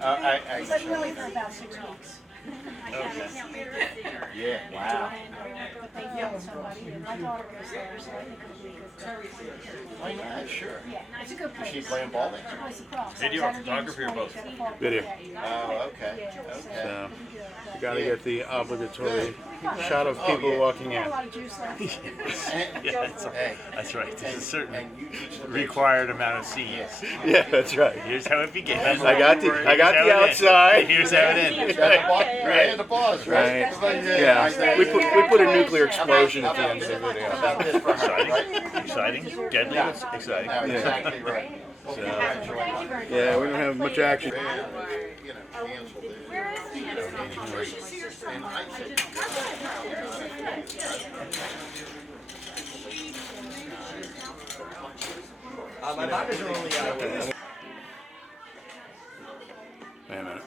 But really for about 6 weeks. Okay. Yeah, wow. They killed somebody, and my daughter was there, so I think it'll be a good place. Why not? Sure. Yeah, it's a good place. Is she playing ball then? Oh, it's a cross. Video or photography or both? Video. Oh, okay. Yeah, Okay. So you got to get the obligatory shot of people walking in. A lot of juice left. Yeah, Hey. that's right. There's a certain And you teach the required amount of scenes. Yeah, that's right. Here's how it begins. I got the outside. Here's how it ends. Right. The boss, right? Yeah, we put a nuclear explosion at the end of the video. About this for her, right? Exciting, deadly, exciting. No, exactly right. Well, Thank you very much. Yeah, we don't have much action. You know, canceled it. And I said, my doctors are only Wait a minute.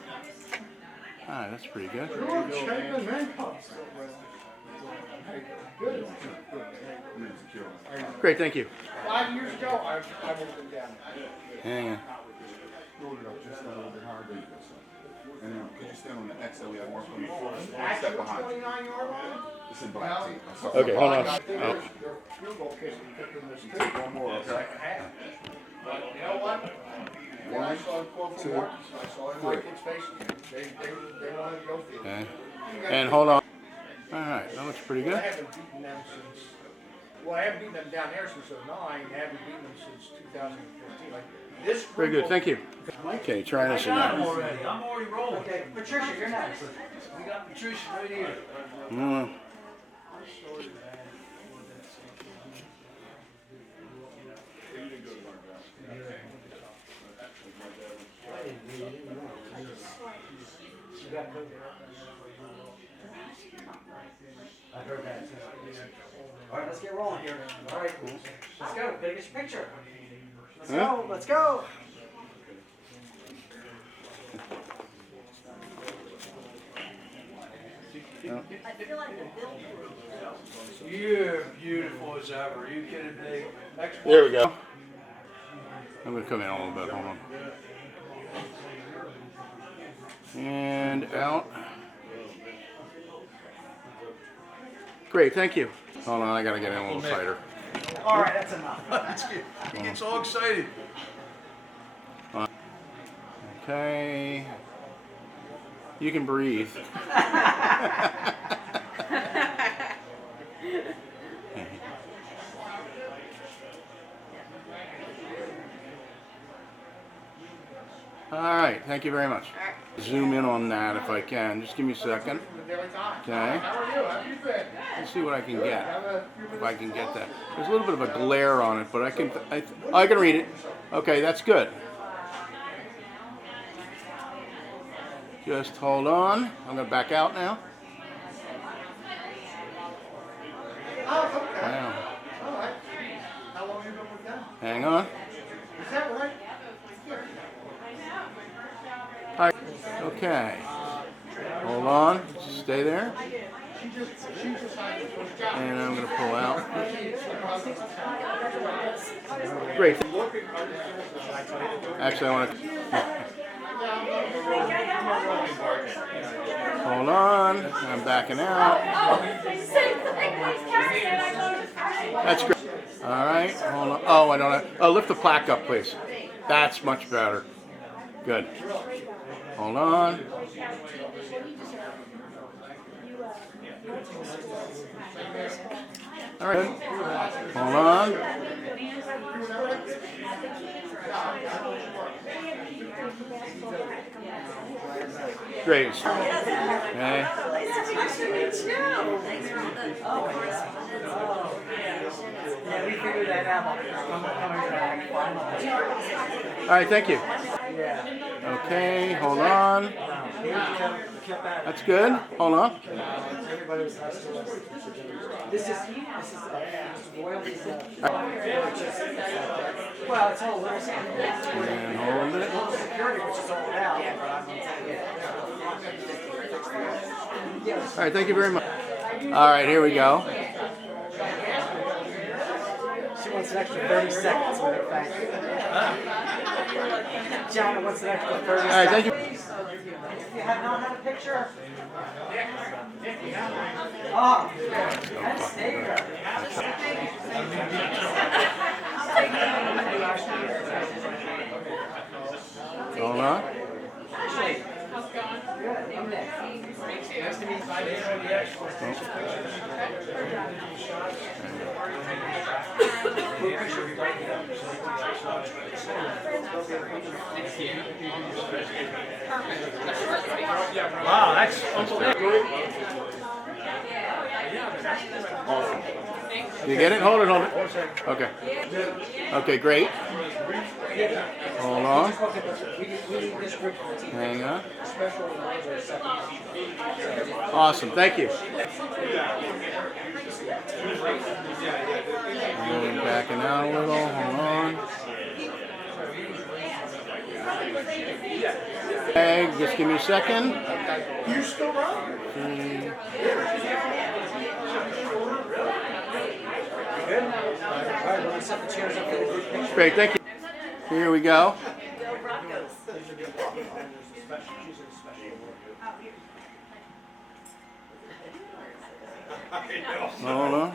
Ah, that's pretty good. Great, thank you. 5 years ago, I would have been down. Hang on. Roll it up just a little bit harder. And then could you stand on the X that we have more from before? One step behind. 29-yard line? It's in black. Okay, hold on. Their Oh. field goal kicker took them this too. One more, okay? Second half. But you know what? When I saw the quote from Marcus, I saw it in my kids' faces. They wanted to go for it. Okay. And hold on. All right, that looks pretty I good. haven't beaten them since, well, I haven't beaten them down there since '09. I haven't beaten them since 2015. Like this. Very good, thank you. Okay, try this again. I'm already rolling. Okay, Patricia, you're next. We got Patricia right here. Mm. I heard that. All right, let's get rolling here. All right, let's go. Biggest picture. Let's Huh? go. Let's go. You're beautiful as ever. Are you kidding me? There we go. I'm going to come in a little bit. Hold on. And out. Great, thank you. Hold on, I got to get in a little tighter. All right, that's enough. He gets all excited. Okay. You can breathe. All right, thank you very much. Zoom in on that if I can. Just give me a second. Okay. How are you? How you been? Let's see what I can get. If I can get that. There's a little bit of a glare on it, but I can read it. Okay, that's good. Just hold on. I'm going to back out now. Oh, okay. Wow. All right. How long have you been with them? Hang on. Is that right? All right. Okay. Hold on. Stay there. And I'm going to pull out. Great. Actually, I want to... Hold on. I'm backing out. That's great. All right. Hold on. Oh, I don't have... Oh, lift the plaque up, please. That's much better. Good. Hold on. All right. Hold on. Great. Okay. Yeah, we figured that out. Coming back. All right, thank you. Okay, hold on. That's good. Hold on. This is royalties. Well, it's all little something. And hold it. Security, which is all about. All right, thank you very much. All right, here we go. She wants an extra 30 seconds with her face. Janet, what's the next one? All right, thank you. If you have not had a picture. Oh, that's Staker. Hold on. Wow, that's unbelievable. You get it? Hold it, hold it. Okay. Okay, great. Hold on. Hang on. Awesome, thank you. And backing out a little, hold on. Okay, just give me a second. You still run? Great, thank you. Here we go. Hold on.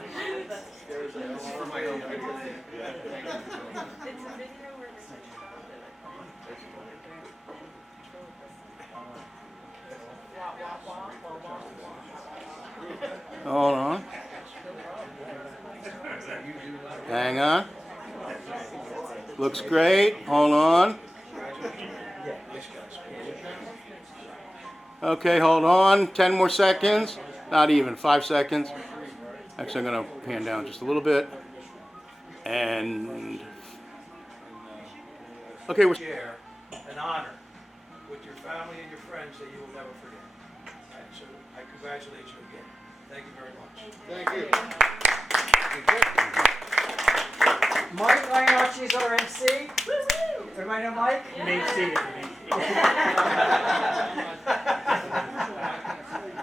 Hold on. Hang on. Looks great. Hold on. Okay, hold on. 10 more seconds. Not even. 5 seconds. Actually, I'm going to pan down just a little bit. And... Okay, we're... Share an honor with your family and your friends that you will never forget. And so I congratulate you again. Thank you very much. Thank you. Mike Ryanarchi's our MC. Everybody know Mike? Nate seated.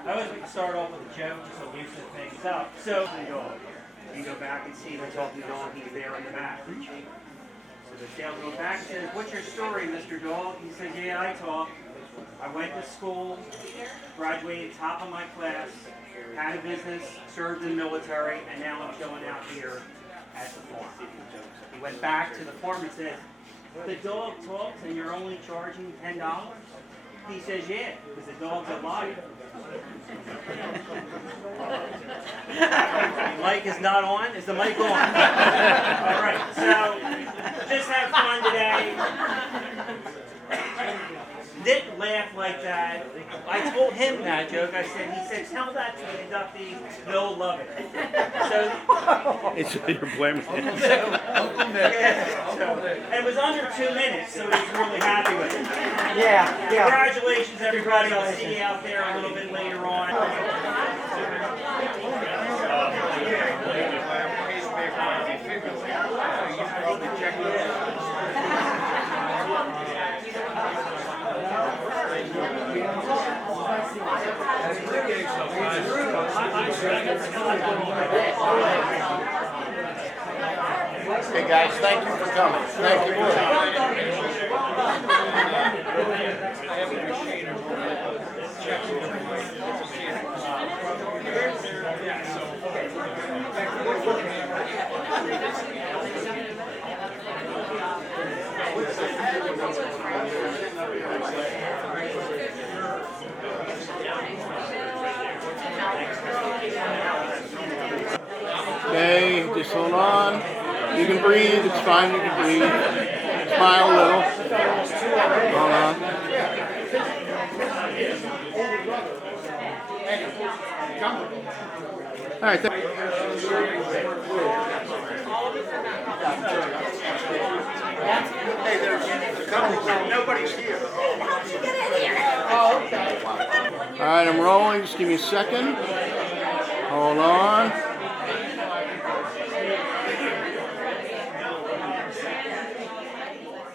I always like to start off with a joke just to loosen things up. So, you go back and see the talking dog, he's there in the back. So the tail goes back and says, "What's your story, Mr. Dog?" He says, "Yeah, I talk. I went to school, graduated top of my class, had a business, served in the military, and now I'm showing out here at the farm." He went back to the farm and said, "The dog talks and you're only charging $10? He says, "Yeah, because the dog's a liar." Mic is not on. Is the mic on? All right, so just have fun today. Didn't laugh like that. I told him that joke. He said, "Tell that to the inductees. They'll love it." So, You're blaming him. and it was under 2 minutes, so he was really happy with it. Yeah, yeah. Congratulations, everybody. I'll see you out there a little bit later on. Hey guys, thank you for coming. Thank you for coming. Okay, just hold on. You can breathe. It's fine. You can breathe. Smile a little. Hold on. All right. Hey, there's a couple. Nobody's here. All right, I'm rolling. Just give me a second. Hold on.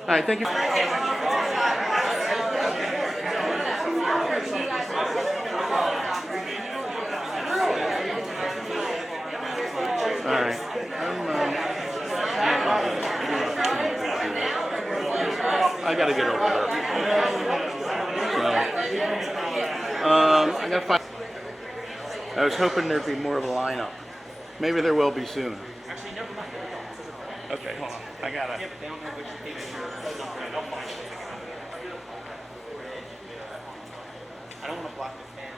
All right, thank you. All right. better. So, I gotta find. I was hoping there'd be more of a lineup. Maybe there will be soon. Actually, never mind. Okay, hold on. I gotta. Yeah, but they don't know which page you're on. They'll find it. I don't want to block the fan.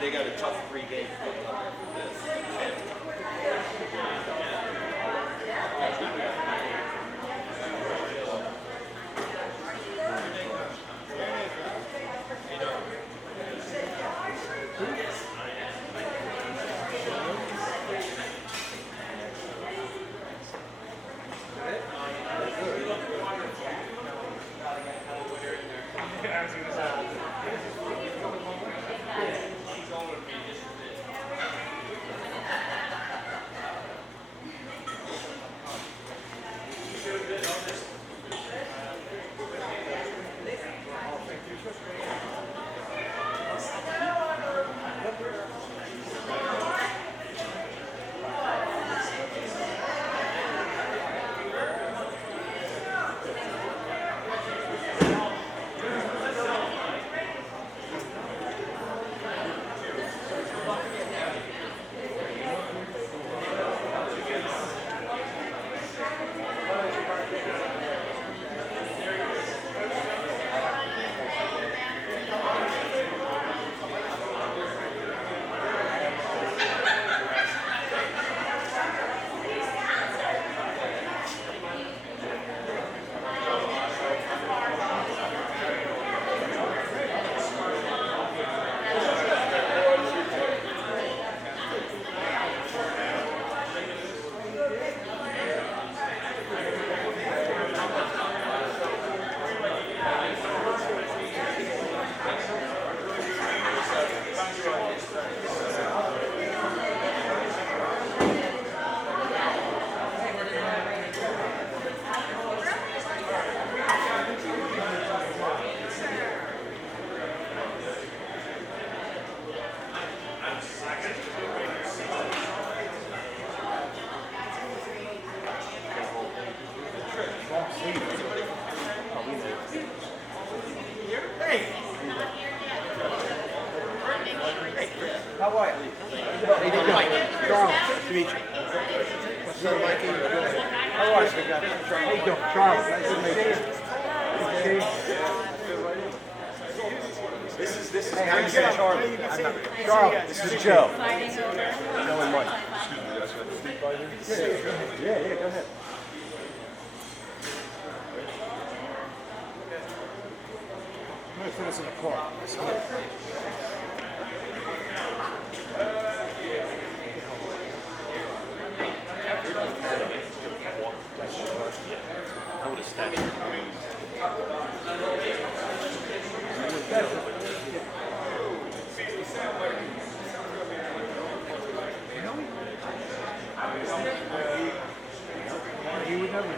They got a tough pregame. How are you? Hey, Charles, nice to meet you. What's up, Mikey? How are you? How you doing? Charles, nice to meet you. This is Charlie. Charles, this is Joe. Joe and Mike. Yeah, go ahead. I'm gonna put this in the car. I would have snatched it. You would never know.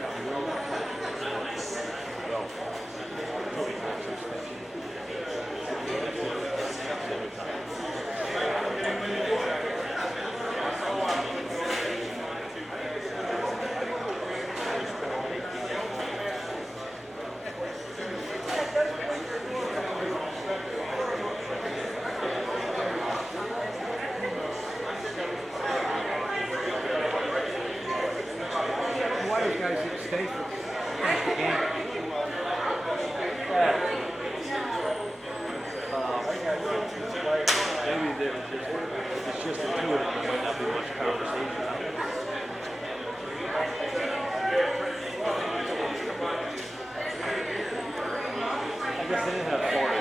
Why you guys didn't stay for the game? Maybe there was just, it's just intuitive, there might not be much conversation. I guess they didn't have 40.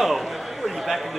Oh, what are you back in the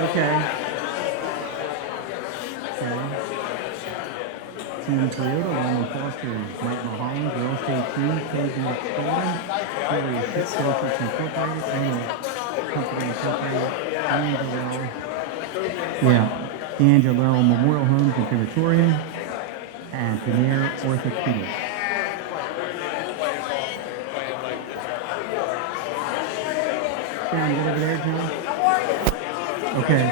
Okay. Team Toyota, Lyman Foster, Mike Mulholland, Real Estate Team, Cade North Golden, Terry Associates Incorporated, Annual Company Incorporated, D'Angelo Memorial Homes and Crematorium, and Veneer Orthopedics. John, you over there, John? Okay.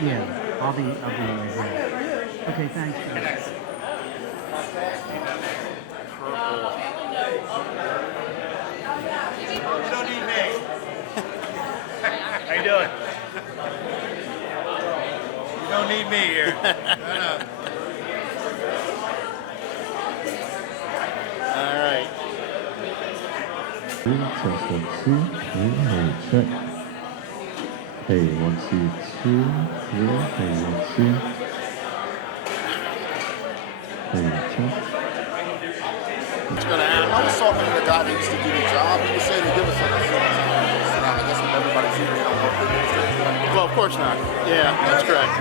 Yeah, I'll be right here. Okay, thanks. Guys. You don't need me. How you doing? You don't need me here. No. All right. Test 1, 2, 3, hey, check. Hey, 1, 2, 2, 3, hey, 1, 2. Hey, check. What's going to happen? I was talking to the guy that used to do the job. He was saying to give us like a full time. I guess when everybody's here, they don't know if they do it. Well, of course not. Yeah, that's correct.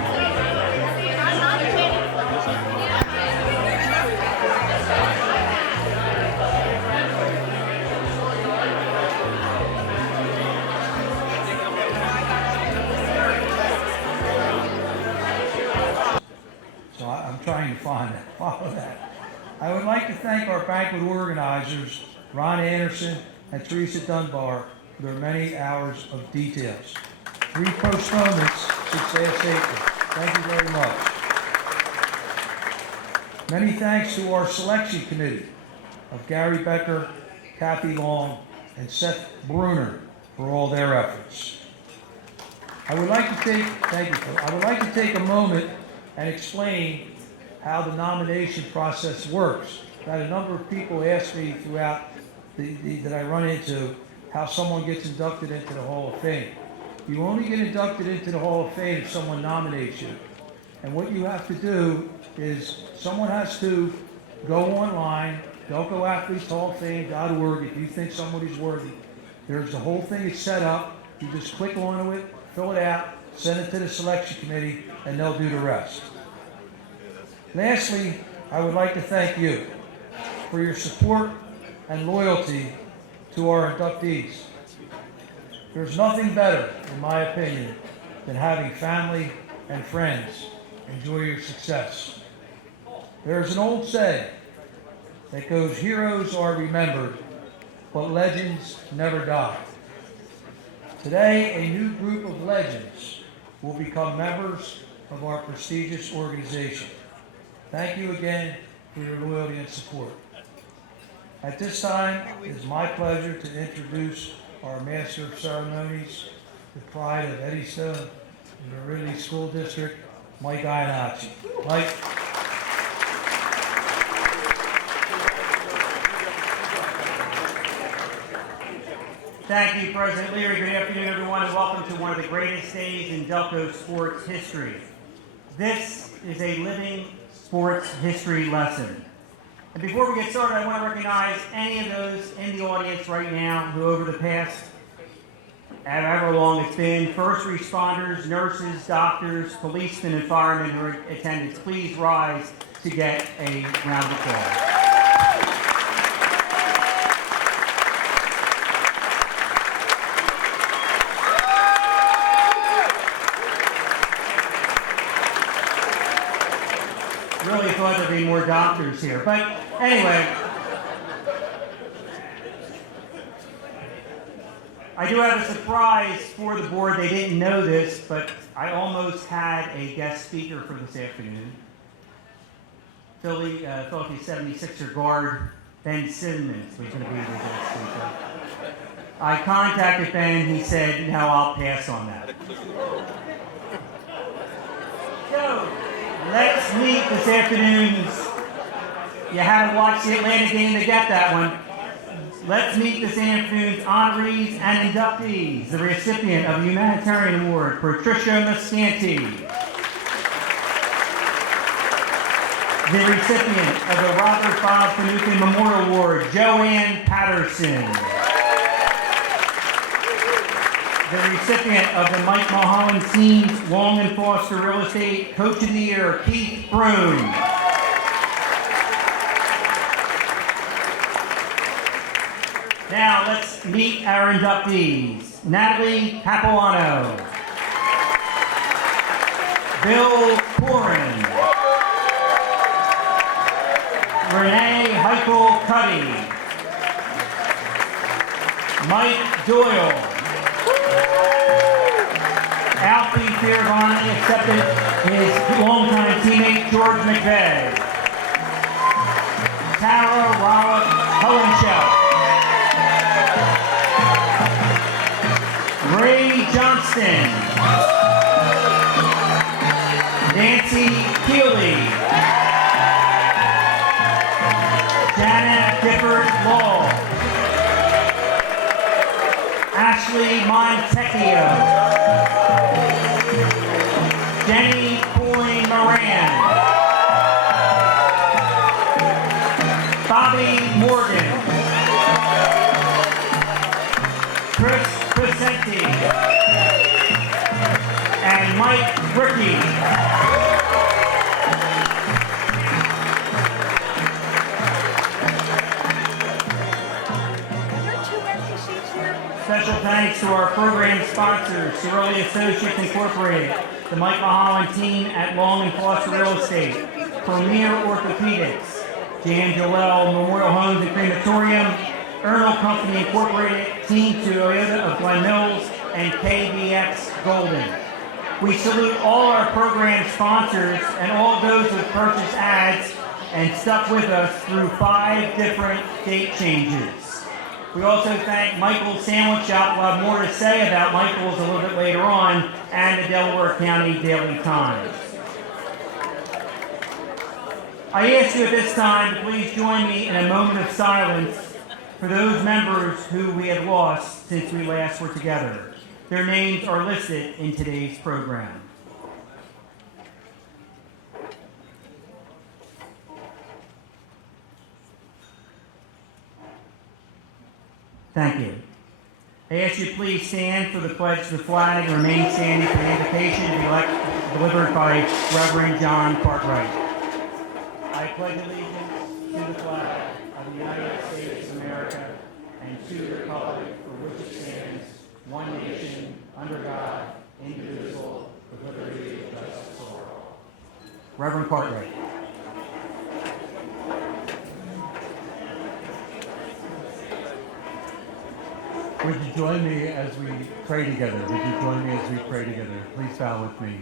I'm trying to follow that. I would like to thank our banquet organizers, Ron Anderson and Teresa Dunbar, for their many hours of details. 3 postponements since last April. Thank you very much. Many thanks to our selection committee of Gary Becker, Kathy Long, and Seth Bruner for all their efforts. I would like to take a moment and explain how the nomination process works. I had a number of people ask me throughout that I run into how someone gets inducted into the Hall of Fame. You only get inducted into the Hall of Fame if someone nominates you. And what you have to do is someone has to go online, DelcoAthletesHallOfFame.org if you think somebody's worthy. There's the whole thing is set up. You just click onto it, fill it out, send it to the selection committee, and they'll do the rest. Lastly, I would like to thank you for your support and loyalty to our inductees. There's nothing better, in my opinion, than having family and friends enjoy your success. There's an old saying that goes, heroes are remembered, but legends never die. Today, a new group of legends will become members of our prestigious organization. Thank you again for your loyalty and support. At this time, it is my pleasure to introduce our Master of Ceremonies, the pride of Eddystone and the Ridley School District, Mike Iannacci. Mike. Thank you, President Leary. Good afternoon, everyone, and welcome to one of the greatest days in Delco sports history. This is a living sports history lesson. And before we get started, I want to recognize any of those in the audience right now who over the past, however long it's been, first responders, nurses, doctors, policemen, and firemen who are in attendance. Please rise to get a round of applause. Really thought there'd be more doctors here, but anyway, I do have a surprise for the board. They didn't know this, but I almost had a guest speaker for this afternoon. Philadelphia 76er guard Ben Simmons was going to be the guest speaker. I contacted Ben. He said, "No, I'll pass on that." So, let's meet this afternoon's, you had to watch the Atlanta game to get that one. Let's meet this afternoon's honorees and inductees. The recipient of the Humanitarian Award, Patricia Muscanti. The recipient of the Robert Bob Finucane Memorial Award, Joanne Patterson. The recipient of the Mike Mulholland Team's Long and Foster Real Estate Coach of the Year, Keith Broom. Now let's meet our inductees. Natalie Capuano. Bill Corin. Renee Heichel Cuddy. Mike Doyle. Alfie Fioravani accepted his longtime teammate George McVeigh. Tara Rara Hohenschel. Ray Johnston. Nancy Keeley. Jana Gifford Law. Ashley Montecchio. Jenny Pauline Moran. Bobby Morgan. Chris Crescenti. And Mike Rickey. Special thanks to our program sponsors, Cerulli Associates Incorporated, the Mike Mulholland Team at Long and Foster Real Estate, Premier Orthopedics, Jan Joel Memorial Homes and Crematorium, Ernal Company Incorporated, Team Toyota of Glen Mills, and KBX Golden. We salute all our program sponsors and all those who have purchased ads and stuck with us through 5 different date changes. We also thank Michael's Sandwich Shop. We'll have more to say about Michael's a little bit later on, and the Delaware County Daily Times. I ask you at this time to please join me in a moment of silence for those members who we have lost since we last were together. Their names are listed in today's program. Thank you. I ask you to please stand for the pledge to the flag and remain standing for the invitation to be delivered by Reverend John Cartwright. I pledge allegiance to the flag of the United States of America and to the republic for which it stands, one nation, under God, indivisible, with liberty and justice for all. Reverend Cartwright. Would you join me as we pray together? Would you join me as we pray together? Please bow with me.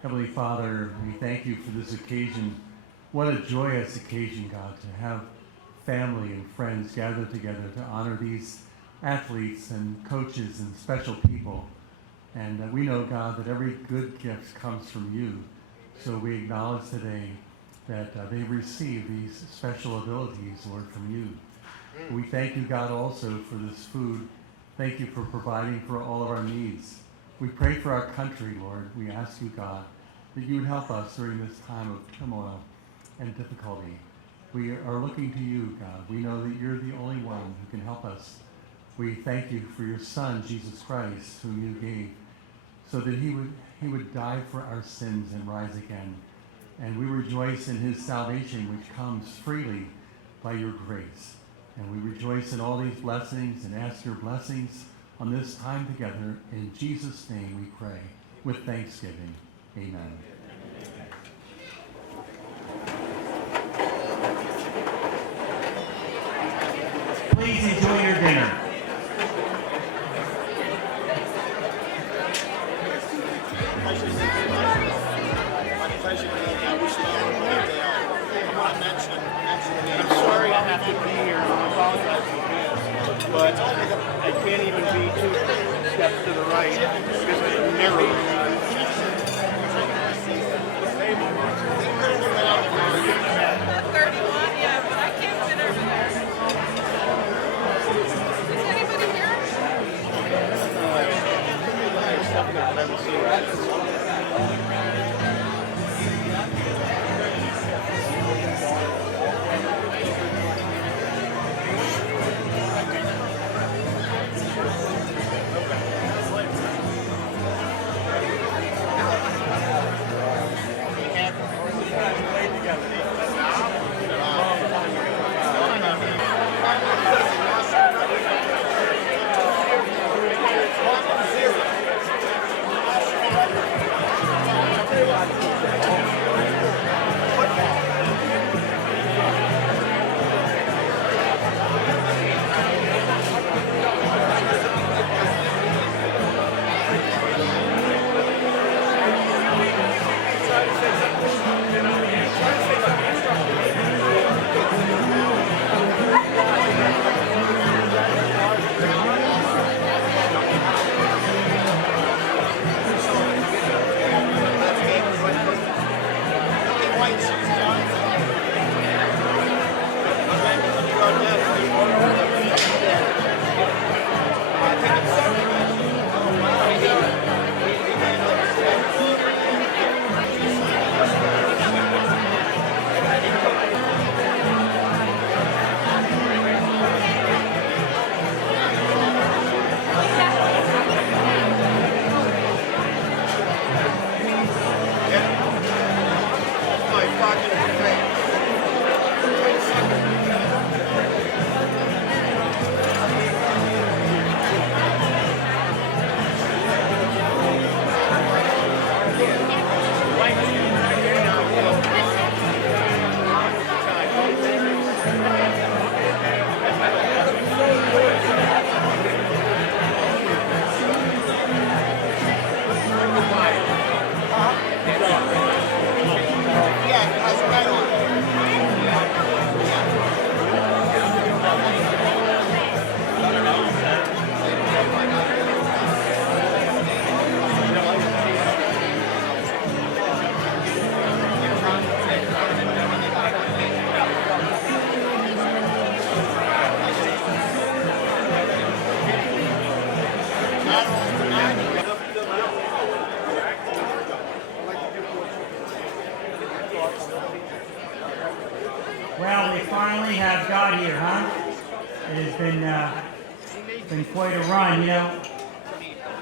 Heavenly Father, we thank you for this occasion. What a joyous occasion, God, to have family and friends gather together to honor these athletes and coaches and special people. And we know, God, that every good gift comes from you. So we acknowledge today that they receive these special abilities, Lord, from you. We thank you, God, also for this food. Thank you for providing for all of our needs. We pray for our country, Lord. We ask you, God, that you would help us during this time of turmoil and difficulty. We are looking to you, God. We know that you're the only one who can help us. We thank you for your Son, Jesus Christ, whom you gave, so that he would die for our sins and rise again. And we rejoice in his salvation, which comes freely by your grace. And we rejoice in all these blessings and ask your blessings on this time together. In Jesus' name we pray with thanksgiving. Amen. Please enjoy your dinner. I'm sorry I have to be here, and I apologize for this, but I can't even be 2 steps to the right because I never. My fucking Well, we finally have got here, huh? It has been quite a run. You know,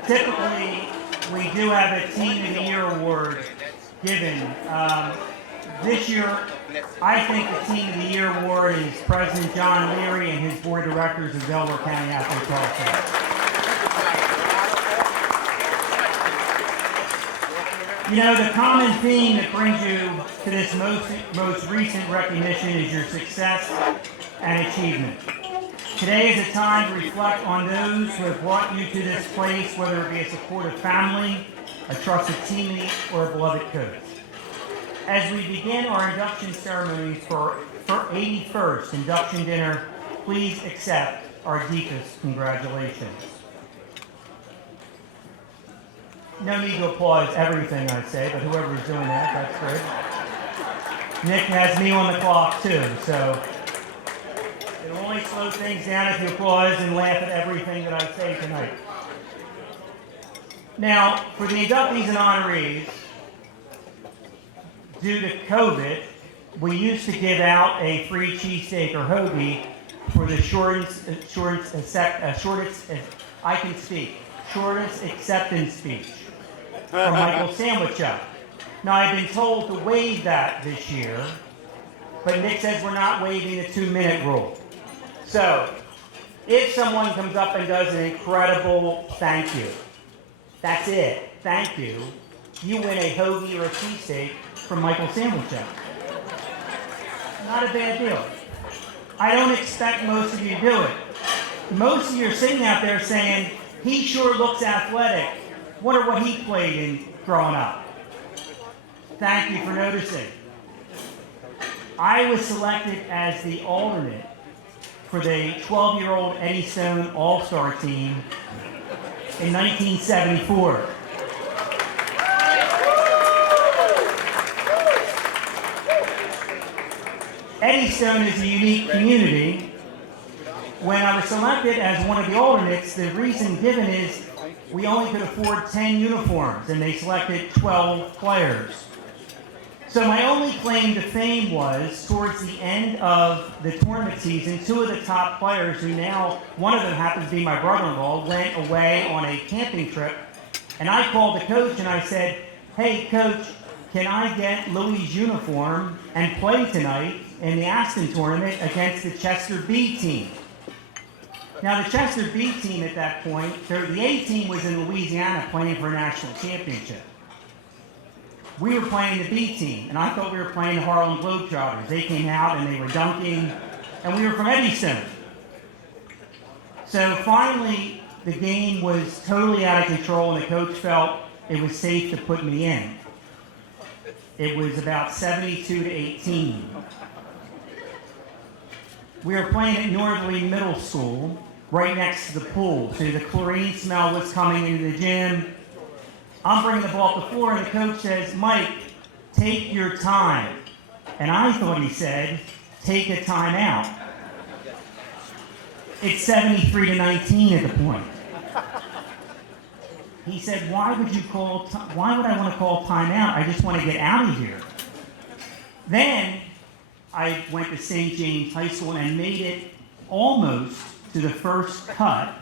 typically we do have a Team of the Year award given. This year, I think the Team of the Year award is President John Leary and his board of directors of Delaware County Athletic Hall. You know, the common theme that brings you to this most recent recognition is your success and achievement. Today is a time to reflect on those who have brought you to this place, whether it be a supportive family, a trusted teammate, or a beloved coach. As we begin our induction ceremonies for 81st induction dinner, please accept our deepest congratulations. No need to applaud everything I say, but whoever's doing that, that's great. Nick has me on the clock too, so it'll only slow things down if you applaud and laugh at everything that I say tonight. Now, for the inductees and honorees, due to COVID, we used to give out a free cheesesteak or hoagie for the shortest acceptance speech from Michael Sandwichup. Now, I've been told to waive that this year, but Nick says we're not waiving the 2-minute rule. So, if someone comes up and does an incredible thank you, that's it, thank you, you win a hoagie or a cheesesteak from Michael Sandwichup. Not a bad deal. I don't expect most of you to do it. Most of you are sitting out there saying, he sure looks athletic. Wonder what he played in growing up. Thank you for noticing. I was selected as the alternate for the 12-year-old Eddie Stone All-Star team in 1974. Eddie Stone is a unique community. When I was selected as one of the alternates, the reason given is we only could afford 10 uniforms, and they selected 12 players. So my only claim to fame was, towards the end of the tournament season, 2 of the top players, who now, one of them happens to be my brother-in-law, went away on a camping trip, and I called the coach and I said, hey coach, can I get Louis' uniform and play tonight in the Aston tournament against the Chester B team? Now, the Chester B team at that point, the A team was in Louisiana playing for a national championship. We were playing the B team, and I thought we were playing the Harlem Globetrotters. They came out and they were dunking, and we were from Eddystone. So finally, the game was totally out of control, and the coach felt it was safe to put me in. It was about 72-18. We were playing at Northerly Middle School, right next to the pool. So the chlorine smell was coming into the gym. I'm bringing the ball to the floor, and the coach says, Mike, take your time. And I thought he said, take a timeout. It's 73-19 at the point. He said, why would I want to call timeout? I just want to get out of here. Then I went to St. James High School and made it almost to the first cut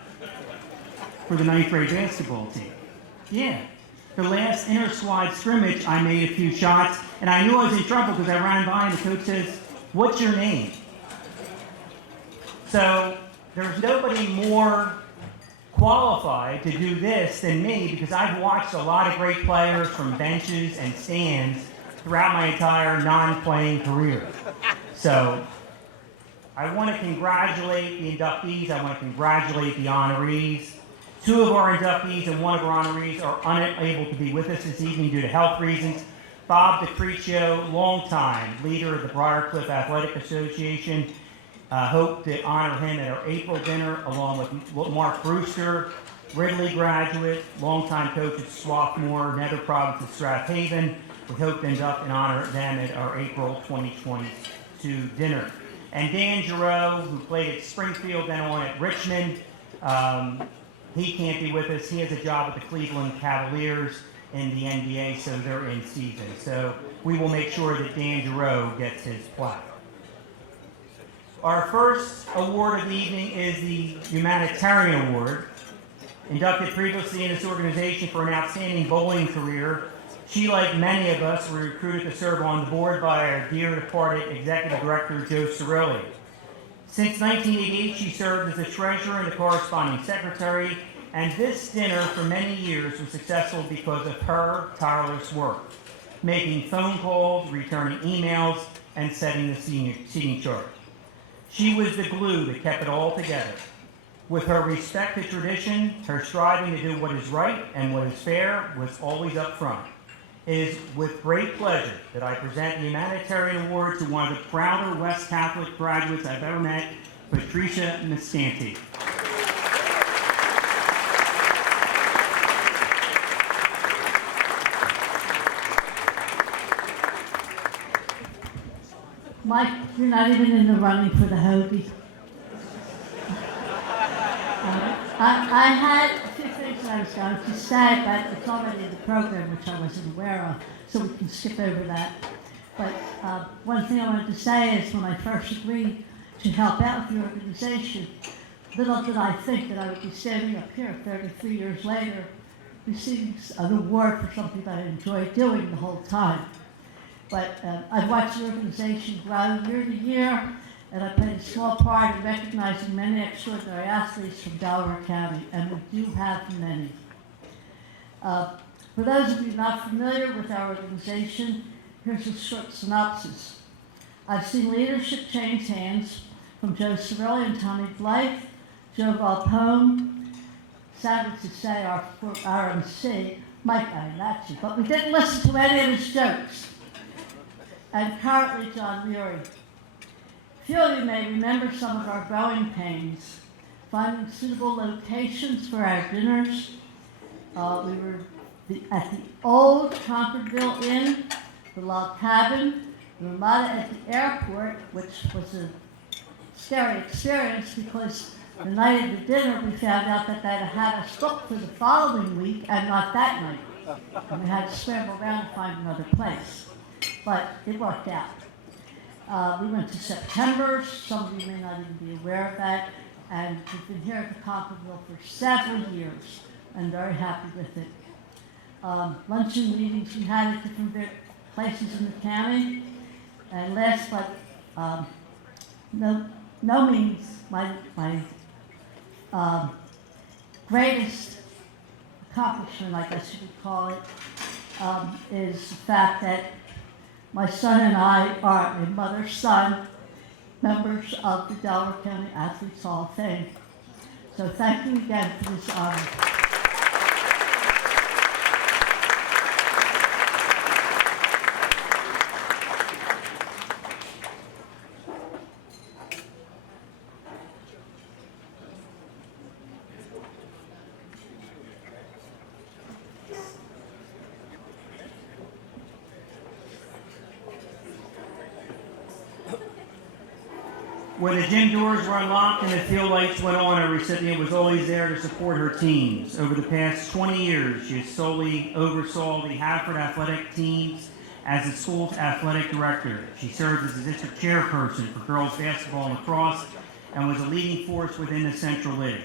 for the 9th grade basketball team. Yeah. The last inter-squad scrimmage, I made a few shots, and I knew I was in trouble because I ran by and the coach says, what's your name? So there's nobody more qualified to do this than me, because I've watched a lot of great players from benches and stands throughout my entire non-playing career. So I want to congratulate the inductees. I want to congratulate the honorees. 2 of our inductees and 1 of our honorees are unable to be with us this evening due to health reasons. Bob DeCriccio, longtime leader of the Briarcliff Athletic Association. Hope to honor him at our April dinner, along with Mark Brewster, Ridley graduate, longtime coach at Swarthmore, Nether Province at Strathaven. We hope to induct and honor them at our April 2022 dinner. And Dan Giroux, who played at Springfield, then on at Richmond. He can't be with us. He has a job at the Cleveland Cavaliers in the NBA, so they're in season. So we will make sure that Dan Giroux gets his plaque. Our first award of the evening is the Humanitarian Award. Inducted previously in this organization for an outstanding bowling career, she, like many of us, were recruited to serve on the board by our dear departed Executive Director, Joe Cirilli. Since 1988, she served as the treasurer and the corresponding secretary, and this dinner for many years was successful because of her tireless work, making phone calls, returning emails, and setting the seating chart. She was the glue that kept it all together. With her respect to tradition, her striving to do what is right and what is fair was always up front. It is with great pleasure that I present the Humanitarian Award to one of the prouder West Catholic graduates I've ever met, Patricia Miscanti. Mike, you're not even in the running for the hoagie. I had a few things I was going to say, but it's already in the program, which I wasn't aware of, so we can skip over that. But one thing I wanted to say is when I first agreed to help out with the organization, little did I think that I would be standing up here 33 years later receiving an award for something that I enjoyed doing the whole time. But I've watched the organization grow year to year, and I played a small part in recognizing many extraordinary athletes from Delaware County, and we do have many. For those of you not familiar with our organization, here's a short synopsis. I've seen leadership change hands from Joe Cirilli and Tommy Blythe, Joe Valpone, sadly to say our MC, Mike Iannacci, but we didn't listen to any of his jokes, and currently John Leary. Few of you may remember some of our growing pains, finding suitable locations for our dinners. We were at the old Concordville Inn, the Log Cabin, the Ramada at the airport, which was a scary experience because the night of the dinner we found out that they'd had us booked for the following week and not that night. And we had to scramble around to find another place. But it worked out. We went to September. Some of you may not even be aware of that. And we've been here at the Concordville for several years and very happy with it. Luncheon meetings we had at different places in the county. And last but no means my greatest accomplishment, I guess you could call it, is the fact that my son and I are a mother-son members of the Delaware County Athletes Hall of Fame. So thank you again for this honor. When the gym doors were unlocked and the field lights went on, a recipient was always there to support her teams. Over the past 20 years, she solely oversaw the Haverford athletic teams as the school's athletic director. She served as the district chairperson for girls basketball and lacrosse and was a leading force within the Central League.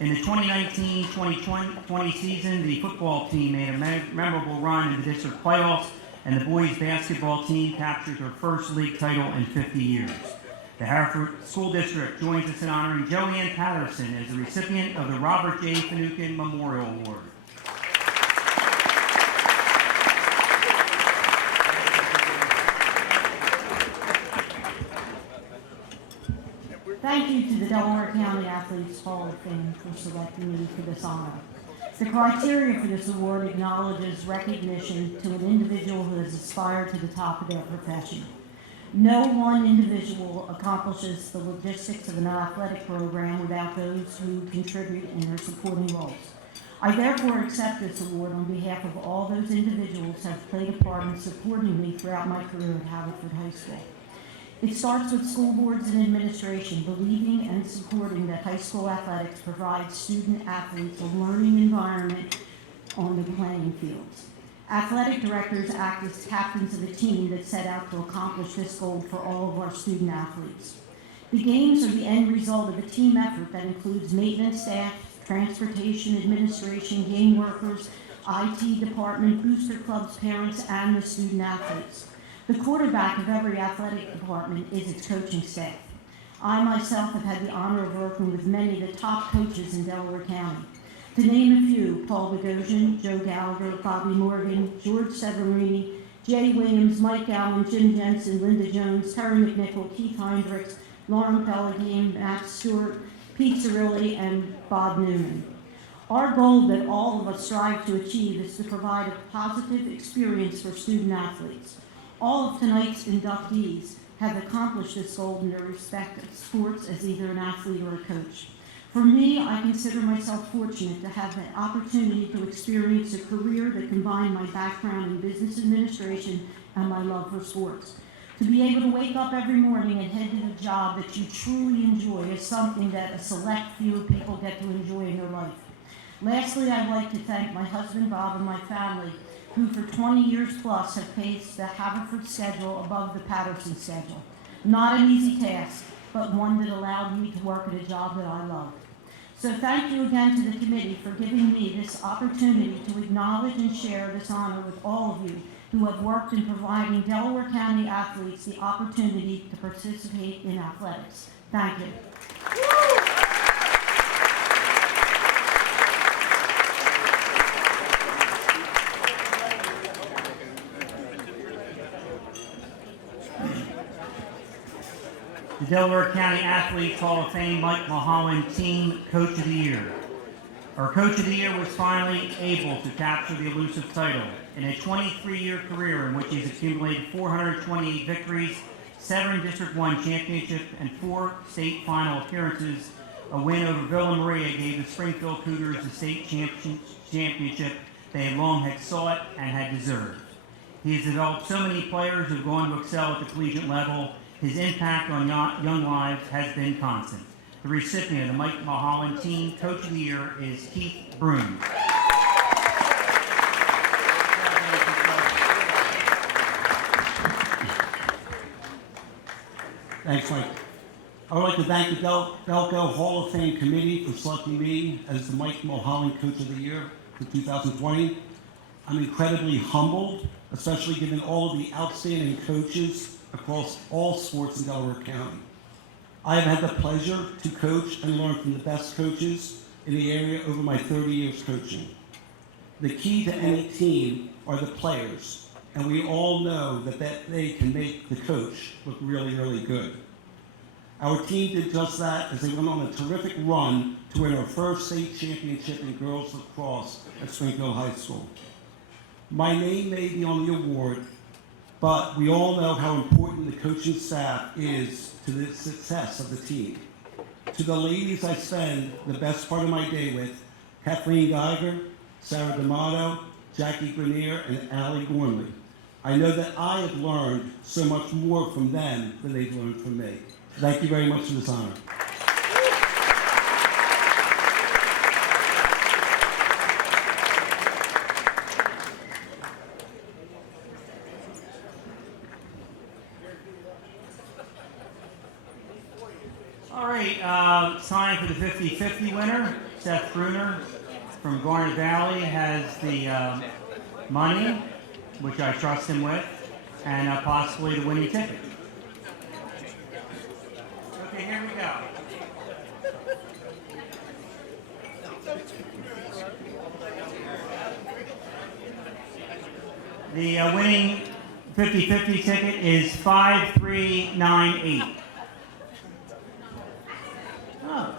In the 2019-2020 season, the football team made a memorable run in the district playoffs, and the boys basketball team captured their first league title in 50 years. The Haverford School District joins us in honoring Joanne Patterson as the recipient of the Robert J. Finucane Memorial Award. Thank you to the Delaware County Athletes Hall of Fame for selecting me for this honor. The criteria for this award acknowledges recognition to an individual who has aspired to the top of their profession. No one individual accomplishes the logistics of an athletic program without those who contribute in their supporting roles. I therefore accept this award on behalf of all those individuals who have played a part in supporting me throughout my career at Haverford High School. It starts with school boards and administration believing and supporting that high school athletics provide student athletes a learning environment on the playing fields. Athletic directors act as captains of a team that set out to accomplish this goal for all of our student athletes. The games are the end result of a team effort that includes maintenance staff, transportation, administration, game workers, IT department, booster clubs, parents, and the student athletes. The quarterback of every athletic department is its coaching staff. I myself have had the honor of working with many of the top coaches in Delaware County. To name a few, Paul Bogosian, Joe Gallagher, Bobby Morgan, George Severini, Jay Williams, Mike Allen, Jim Jensen, Linda Jones, Terry McNichol, Keith Heinrichs, Lauren Pellegrin, Matt Stewart, Pete Cirilli, and Bob Newman. Our goal that all of us strive to achieve is to provide a positive experience for student athletes. All of tonight's inductees have accomplished this goal in their respective sports as either an athlete or a coach. For me, I consider myself fortunate to have the opportunity to experience a career that combined my background in business administration and my love for sports. To be able to wake up every morning and head to a job that you truly enjoy is something that a select few people get to enjoy in their life. Lastly, I'd like to thank my husband, Bob, and my family, who for 20 years plus have paced the Haverford schedule above the Patterson schedule. Not an easy task, but one that allowed me to work at a job that I loved. So thank you again to the committee for giving me this opportunity to acknowledge and share this honor with all of you who have worked in providing Delaware County athletes the opportunity to participate in athletics. Thank you. The Delaware County Athletes Hall of Fame Mike Mulholland Team Coach of the Year. Our Coach of the Year was finally able to capture the elusive title. In a 23-year career in which he's accumulated 428 victories, 7 District 1 championships, and 4 state final appearances, a win over Villa Maria gave the Springfield Cougars the state championship they long had sought and had deserved. He has developed so many players who have gone to excel at the collegiate level. His impact on young lives has been constant. The recipient of the Mike Mulholland Team Coach of the Year is Keith Broom. Thanks, Mike. I would like to thank the Delco Hall of Fame Committee for selecting me as the Mike Mulholland Coach of the Year for 2020. I'm incredibly humbled, especially given all of the outstanding coaches across all sports in Delaware County. I have had the pleasure to coach and learn from the best coaches in the area over my 30 years coaching. The key to any team are the players, and we all know that they can make the coach look really, really good. Our team did just that as they went on a terrific run to win our first state championship in girls lacrosse at Springfield High School. My name may be on the award, but we all know how important the coaching staff is to the success of the team. To the ladies I spend the best part of my day with, Kathleen Geiger, Sarah D'Amato, Jackie Grenier, and Allie Gormley. I know that I have learned so much more from them than they've learned from me. Thank you very much for this honor. All right, time for the 50-50 winner. Seth Bruner from Garnet Valley has the money, which I trust him with, and possibly the winning ticket. Okay, here we go. The winning 50-50 ticket is 5398. Oh.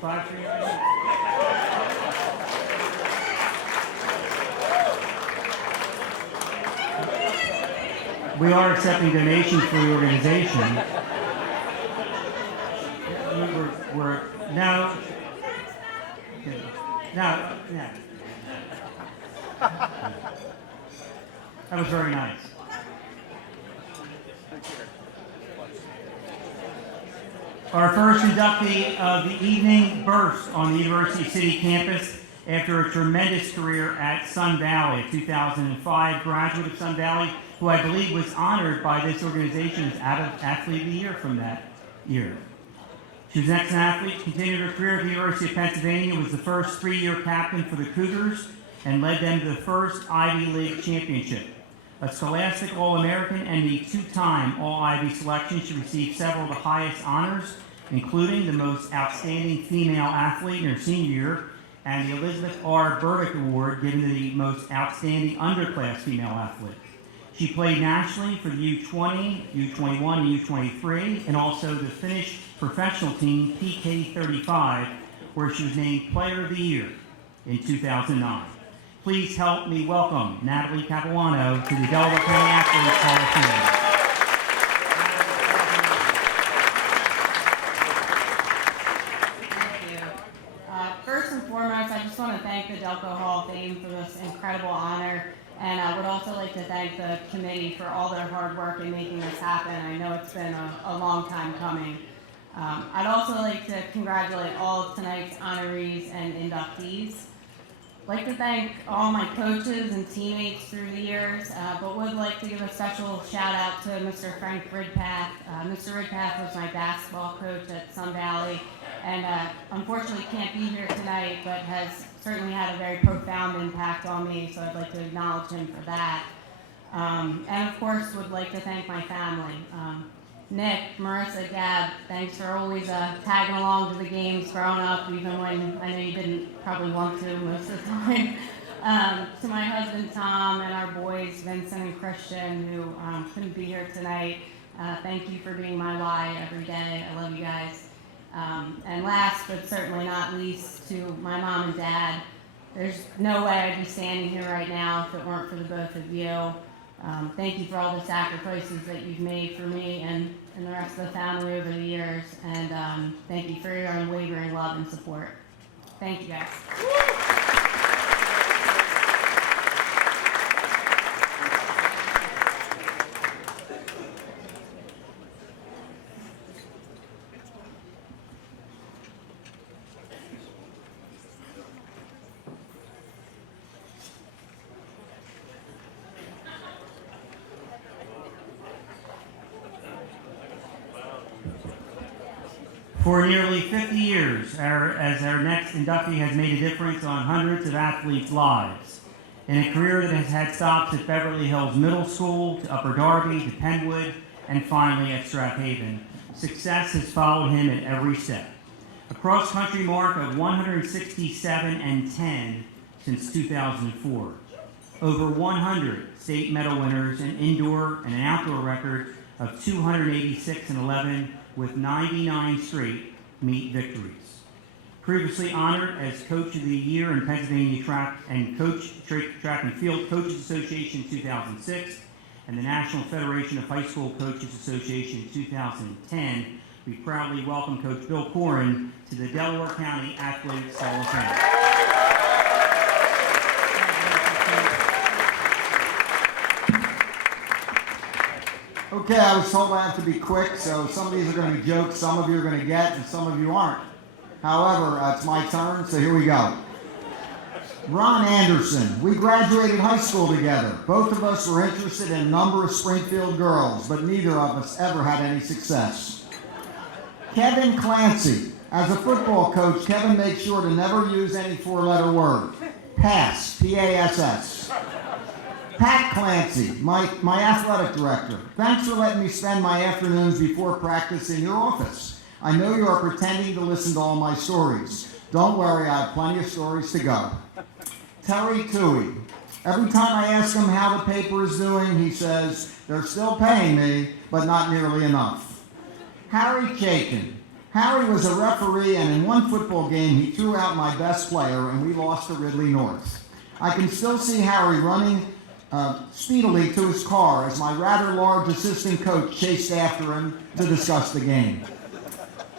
5398. We are accepting donations for the organization. We're no. That was very nice. Our first inductee of the evening burst on the University City campus after a tremendous career at Sun Valley, a 2005 graduate of Sun Valley, who I believe was honored by this organization as Athlete of the Year from that year. She was an excellent athlete, continued her career at the University of Pennsylvania, was the first 3-year captain for the Cougars, and led them to the first Ivy League championship. A Scholastic All-American and the 2-time All-Ivy selection, she received several of the highest honors, including the most outstanding female athlete in her senior year, and the Elizabeth R. Burdick Award given to the most outstanding underclass female athlete. She played nationally for the U20, U21, and U23, and also the Finnish professional team PK35, where she was named Player of the Year in 2009. Please help me welcome Natalie Capuano to the Delaware County Athletes Hall of Fame. First and foremost, I just want to thank the Delco Hall of Fame for this incredible honor, and I would also like to thank the committee for all their hard work in making this happen. I know it's been a long time coming. I'd also like to congratulate all of tonight's honorees and inductees. I'd like to thank all my coaches and teammates through the years, but would like to give a special shout out to Mr. Frank Ridpath. Mr. Ridpath was my basketball coach at Sun Valley, and unfortunately can't be here tonight, but has certainly had a very profound impact on me, so I'd like to acknowledge him for that. And of course, would like to thank my family. Nick, Marissa, Gab, thanks for always tagging along to the games growing up, even when I know you didn't probably want to most of the time. To my husband, Tom, and our boys, Vincent and Christian, who couldn't be here tonight, thank you for being my why every day. I love you guys. And last, but certainly not least, to my mom and dad. There's no way I'd be standing here right now if it weren't for the both of you. Thank you for all the sacrifices that you've made for me and the rest of the family over the years. And thank you for your unwavering love and support. Thank you, guys. For nearly 50 years, as our next inductee has made a difference on hundreds of athletes' lives. In a career that has had stops at Beverly Hills Middle School, to Upper Darby, to Penwood, and finally at Strathaven, success has followed him at every step. A cross-country mark of 167-10 since 2004. Over 100 state medal winners, an indoor and an outdoor record of 286-11 with 99 straight meet victories. Previously honored as Coach of the Year in Pennsylvania Track and Track and Field Coaches Association 2006 and the National Federation of High School Coaches Association 2010, we proudly welcome Coach Bill Corin to the Delaware County Athletes Hall of Fame. Okay, I was told I have to be quick, so some of these are going to be jokes, some of you are going to get, and some of you aren't. However, it's my turn, so here we go. Ron Anderson, we graduated high school together. Both of us were interested in a number of Springfield girls, but neither of us ever had any success. Kevin Clancy, as a football coach, Kevin makes sure to never use any four-letter word. Pass, P-A-S-S. Pat Clancy, my athletic director. Thanks for letting me spend my afternoons before practice in your office. I know you are pretending to listen to all my stories. Don't worry, I have plenty of stories to go. Terry Toohey. Every time I ask him how the paper is doing, he says, they're still paying me, but not nearly enough. Harry Chaikin. Harry was a referee, and in one football game, he threw out my best player, and we lost to Ridley North. I can still see Harry running speedily to his car as my rather large assistant coach chased after him to discuss the game.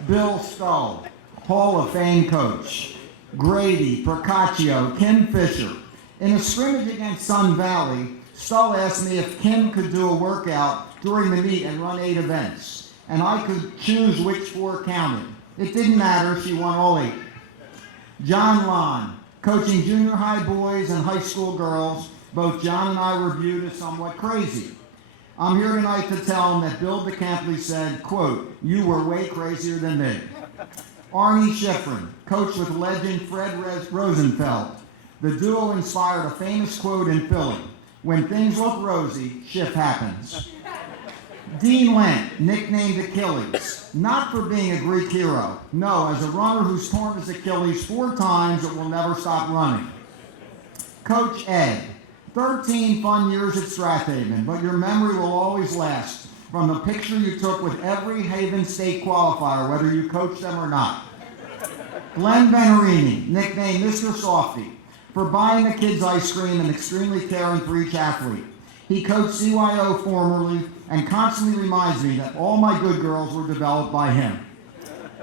Bill Stull, Hall of Fame coach. Grady, Procaccio, Kim Fisher. In a scrimmage against Sun Valley, Stull asked me if Kim could do a workout during the meet and run 8 events, and I could choose which 4 counted. It didn't matter, she won all 8. John Lon, Coaching junior high boys and high school girls, both John and I were viewed as somewhat crazy. I'm here tonight to tell him that Bill DeCampley said, quote, "You were way crazier than me." Arnie Schifrin, coach with legend Fred Rosenfeld. The duo inspired a famous quote in Philly: "When things look rosy, Schiff happens." Dean Lent, nicknamed Achilles, not for being a Greek hero, no, as a runner who's torn his Achilles 4 times but will never stop running. Coach Ed, 13 fun years at Strathaven, but your memory will always last from the picture you took with every Haven State qualifier, whether you coached them or not. Glenn Venerini, nicknamed Mr. Softy, for buying the kids ice cream and extremely caring for each athlete. He coached CYO formerly and constantly reminds me that all my good girls were developed by him.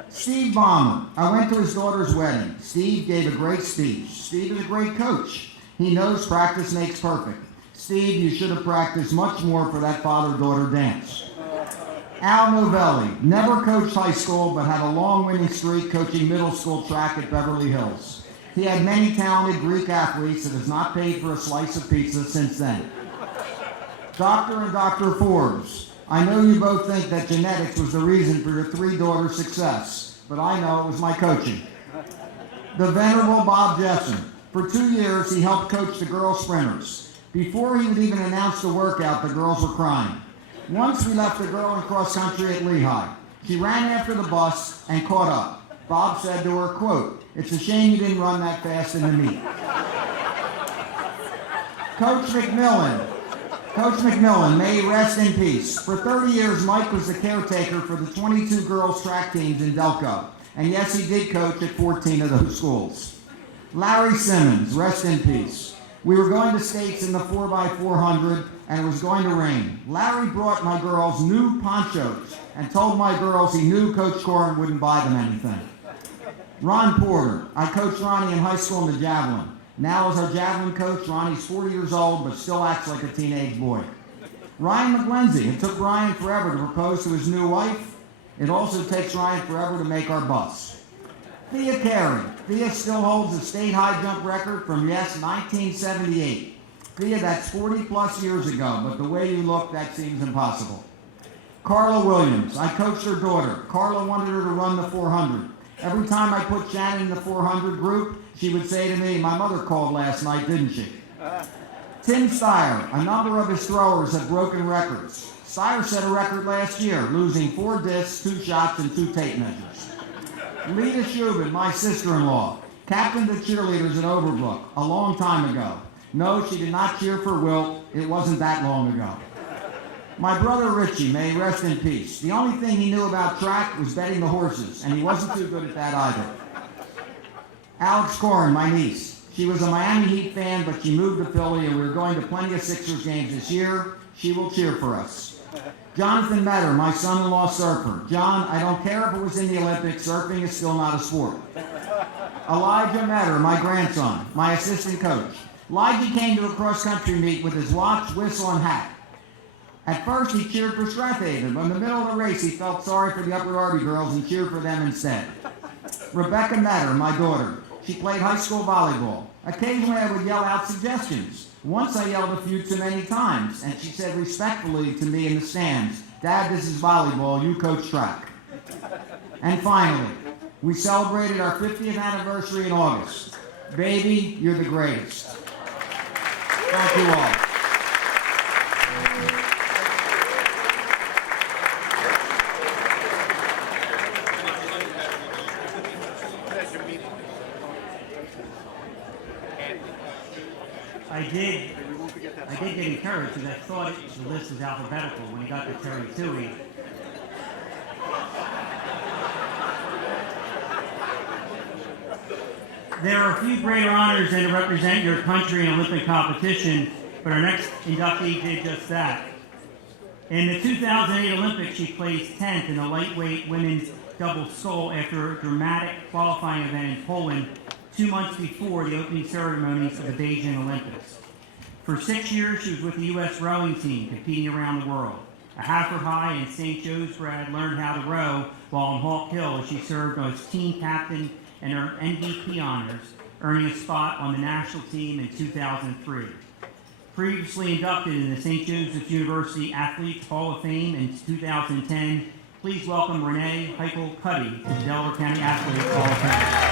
Steve Baumer, I went to his daughter's wedding. Steve gave a great speech. Steve is a great coach. He knows practice makes perfect. Steve, you should have practiced much more for that father-daughter dance. Al Novelli, never coached high school, but had a long winning streak coaching middle school track at Beverly Hills. He had many talented Greek athletes and has not paid for a slice of pizza since then. Dr. and Dr. Forbes, I know you both think that genetics was the reason for your 3 daughters' success, but I know it was my coaching. The Venerable Bob Jessen, for 2 years he helped coach the girls sprinters. Before he would even announce the workout, the girls were crying. Once we left a girl in cross country at Lehigh. She ran after the bus and caught up. Bob said to her, quote, "It's a shame you didn't run that fast in the meet." Coach McMillan, may he rest in peace. For 30 years, Mike was the caretaker for the 22 girls track teams in Delco. And yes, he did coach at 14 of those schools. Larry Simmons, rest in peace. We were going to States in the 4x400 and it was going to rain. Larry brought my girls new ponchos and told my girls he knew Coach Corin wouldn't buy them anything. Ron Porter, I coached Ronnie in high school in the javelin. Now as our javelin coach, Ronnie's 40 years old but still acts like a teenage boy. Ryan McGlenzie, it took Ryan forever to propose to his new wife. It also takes Ryan forever to make our bus. Thea Carey. Thea still holds the state high jump record from, yes, 1978. Thea, that's 40 plus years ago, but the way you look, that seems impossible. Carla Williams. I coached her daughter. Carla wanted her to run the 400. Every time I put Shannon in the 400 group, she would say to me, "My mother called last night, didn't she?" Tim Steyer. A number of his throwers have broken records. Steyer set a record last year, losing 4 discs, 2 shots, and 2 tape measures. Lita Shubin, my sister-in-law, captained the cheerleaders in Overbrook a long time ago. No, she did not cheer for Wilt. It wasn't that long ago. My brother Richie, may he rest in peace. The only thing he knew about track was betting the horses, and he wasn't too good at that either. Alex Corin, my niece. She was a Miami Heat fan, but she moved to Philly, and we were going to plenty of Sixers games this year. She will cheer for us. Jonathan Metter, my son-in-law surfer. John, I don't care if it was in the Olympics, surfing is still not a sport. Elijah Metter, my grandson, my assistant coach. Elijah came to a cross-country meet with his watch, whistle, and hat. At first, he cheered for Strathaven, but in the middle of the race, he felt sorry for the Upper Darby girls and cheered for them instead. Rebecca Metter, my daughter. She played high school volleyball. Occasionally, I would yell out suggestions. Once I yelled a few too many times, and she said respectfully to me in the stands, "Dad, this is volleyball, you coach track." And finally, we celebrated our 50th anniversary in August. Baby, you're the greatest. Thank you all. I did get encouraged because I thought the list was alphabetical when he got to Terry Tui. There are a few greater honors than to represent your country in Olympic competition, but our next inductee did just that. In the 2008 Olympics, she placed 10th in the lightweight women's double scull after a dramatic qualifying event in Poland 2 months before the opening ceremonies of the Beijing Olympics. For 6 years, she was with the U.S. rowing team, competing around the world. A Hafford High and St. Joe's grad learned how to row while in Hawk Hill as she served as team captain and earned MVP honors earning a spot on the national team in 2003. Previously inducted in the St. Joseph's University Athletes Hall of Fame in 2010, please welcome Renee Heichel-Cuddy to the Delaware County Athletes Hall of Fame.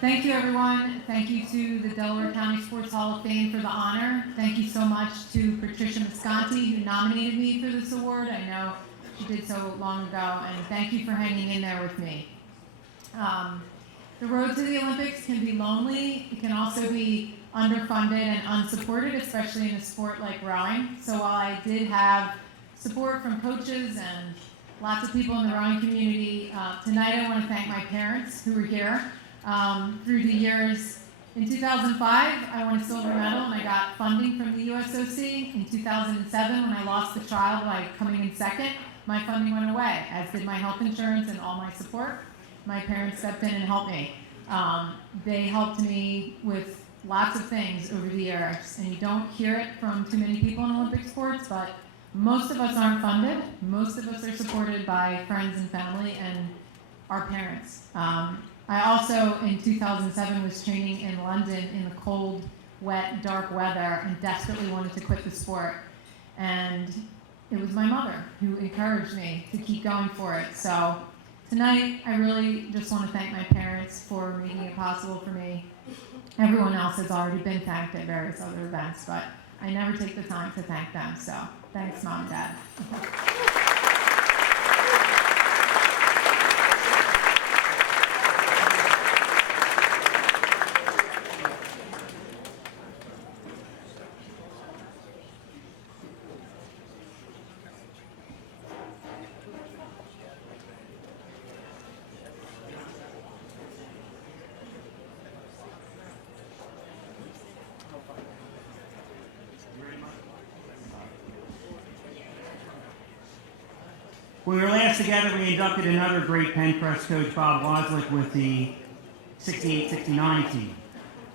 Thank you, everyone. Thank you to the Delaware County Sports Hall of Fame for the honor. Thank you so much to Patricia Visconti, who nominated me for this award. I know she did so long ago, and thank you for hanging in there with me. The road to the Olympics can be lonely. It can also be underfunded and unsupported, especially in a sport like rowing. So while I did have support from coaches and lots of people in the rowing community, tonight I want to thank my parents who were here. Through the years, in 2005, I won a silver medal and I got funding from the USOC. In 2007, when I lost the trial by coming in second, my funding went away, as did my health insurance and all my support. My parents stepped in and helped me. They helped me with lots of things over the years, and you don't hear it from too many people in Olympic sports, but most of us aren't funded. Most of us are supported by friends and family and our parents. I also, in 2007, was training in London in the cold, wet, dark weather and desperately wanted to quit the sport. And it was my mother who encouraged me to keep going for it. So tonight, I really just want to thank my parents for making it possible for me. Everyone else has already been thanked at various other events, but I never take the time to thank them. So thanks, Mom and Dad. When we were last together, we inducted another great Penn Press coach, Bob Wozliak, with the 68-69 team.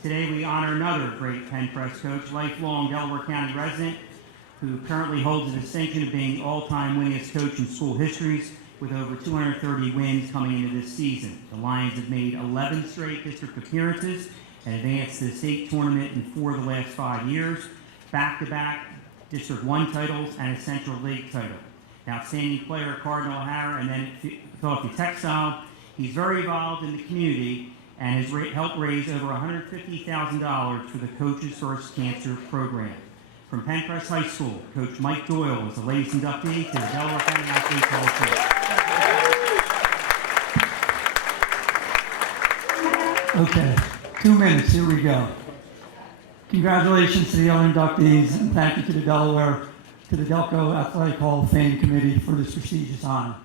Today, we honor another great Penn Press coach, lifelong Delaware County resident, who currently holds the distinction of being all-time winningest coach in school histories with over 230 wins coming into this season. The Lions have made 11 straight district appearances and advanced to the state tournament in 4 of the last 5 years, back-to-back District 1 titles and a Central League title. Outstanding player at Cardinal O'Hara and then at Philadelphia Textile. He's very involved in the community and has helped raise over $150,000 for the Coaches First Cancer Program. From Penn Press High School, Coach Mike Doyle is the latest inductee to the Delaware County Athletes Hall of Fame. Okay, 2 minutes, here we go. Congratulations to the other inductees, and thank you to the Delco Athletic Hall of Fame Committee for this prestigious honor.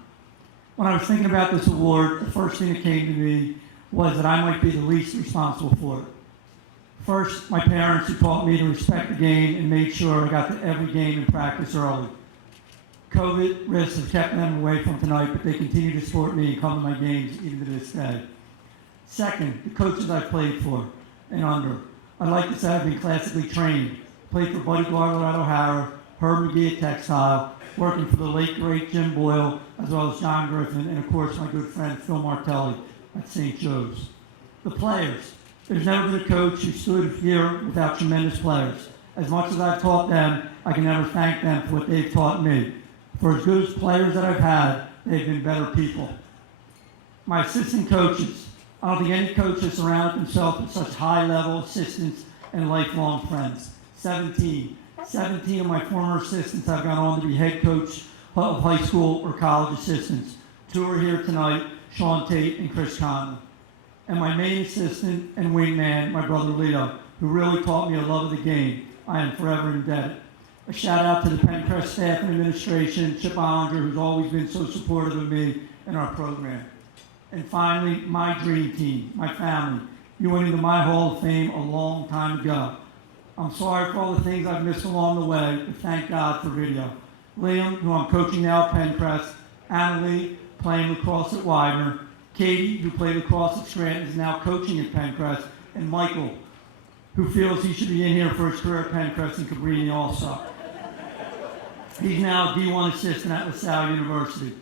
When I was thinking about this award, the first thing that came to me was that I might be the least responsible for it. First, my parents who taught me to respect the game and made sure I got to every game and practice early. COVID risks have kept them away from tonight, but they continue to support me and come to my games even to this day. Second, the coaches I played for and under. I'd like to say I've been classically trained. Played for Buddy Garland at O'Hara, Herb McGee at Textile, working for the late great Jim Boyle, as well as John Griffin, and of course my good friend Phil Martelli at St. Joe's. The players. There's never been a coach who stood here without tremendous players. As much as I've taught them, I can never thank them for what they've taught me. For as good as players that I've had, they've been better people. My assistant coaches. I don't think any coach has surrounded himself with such high-level assistants and lifelong friends. 17 of my former assistants have gone on to be head coach of high school or college assistants. 2 are here tonight, Sean Tate and Chris Conley. And my main assistant and wingman, my brother Leo, who really taught me a love of the game. I am forever indebted. A shout out to the Penn Press staff and administration, Chip Ollinger, who's always been so supportive of me and our program. And finally, my dream team, my family. You went into my Hall of Fame a long time ago. I'm sorry for all the things I've missed along the way, but thank God for video. Liam, who I'm coaching now at Penn Press, Annalie, playing lacrosse at Widener, Katie, who played lacrosse at Scranton, is now coaching at Penn Press, and Michael, who feels he should be in here for his career at Pencrest and Cabrini also. He's now a D1 assistant at LaSalle University.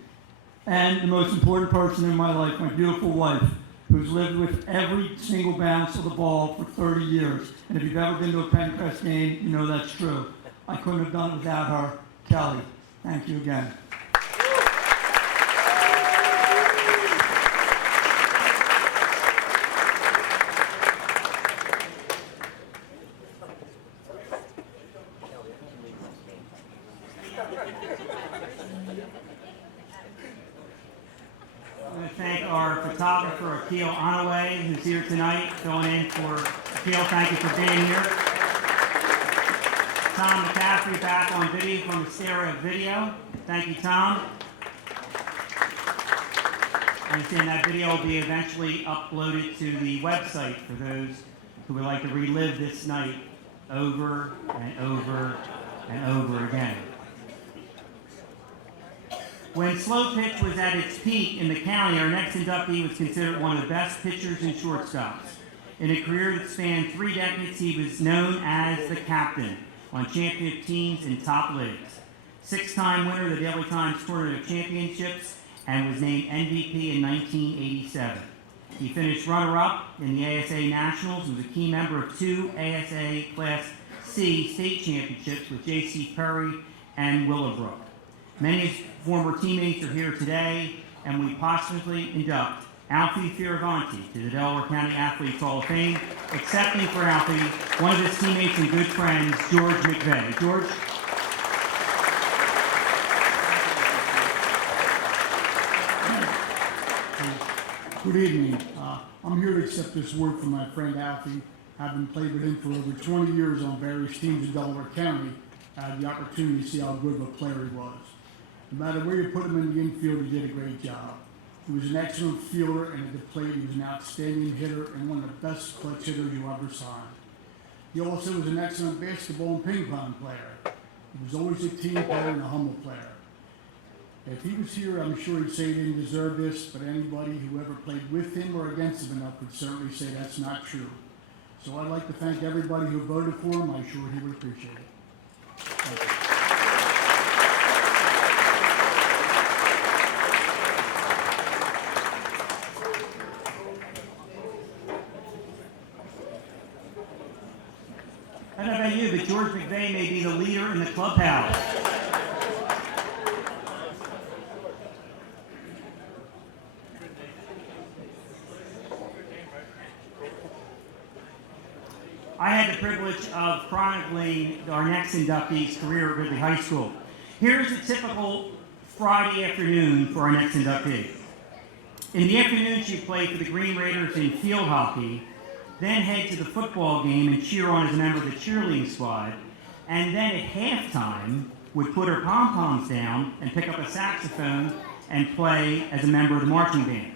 And the most important person in my life, my beautiful wife, who's lived with every single bounce of the ball for 30 years. And if you've ever been to a Pencrest game, you know that's true. I couldn't have done it without her. Kelly, thank you again. I want to thank our photographer, Akil Onaway, who's here tonight, filling in for Akil. Thank you for being here. Tom McCaffrey back on video from Astera Video. Thank you, Tom. I understand that video will be eventually uploaded to the website for those who would like to relive this night over and over and over again. When slow pitch was at its peak in the county, our next inductee was considered one of the best pitchers and shortstops. In a career that spanned 3 decades, he was known as the captain on championship teams in top leagues. 6-time winner of the Daily Times Tournament of Championships and was named MVP in 1987. He finished runner-up in the ASA Nationals and was a key member of 2 ASA Class C state championships with J.C. Perry and Willowbrook. Many of his former teammates are here today, and we posthumously induct Alfie Fioravanti to the Delaware County Athletes Hall of Fame, accepting for Alfie one of his teammates and good friends, George McVeigh. George? Good evening. I'm here to accept this award from my friend Alfie. I've been played with him for over 20 years on various teams in Delaware County. I had the opportunity to see how good of a player he was. No matter where you put him in the infield, he did a great job. He was an excellent fielder, and at the plate, he was an outstanding hitter and one of the best clutch hitters you ever saw. He also was an excellent basketball and ping pong player. He was always a team player and a humble player. If he was here, I'm sure he'd say he didn't deserve this, but anybody who ever played with him or against him enough would certainly say that's not true. So I'd like to thank everybody who voted for him. I'm sure he would appreciate it. Thank you. I don't know about you, but George McVeigh may be the leader in the clubhouse. I had the privilege of chronicling our next inductee's career at Ridley High School. Here's a typical Friday afternoon for our next inductee. In the afternoon, she played for the Green Raiders in field hockey, then head to the football game and cheer on as a member of the cheerleading squad, and then at halftime would put her pom-poms down and pick up a saxophone and play as a member of the marching band.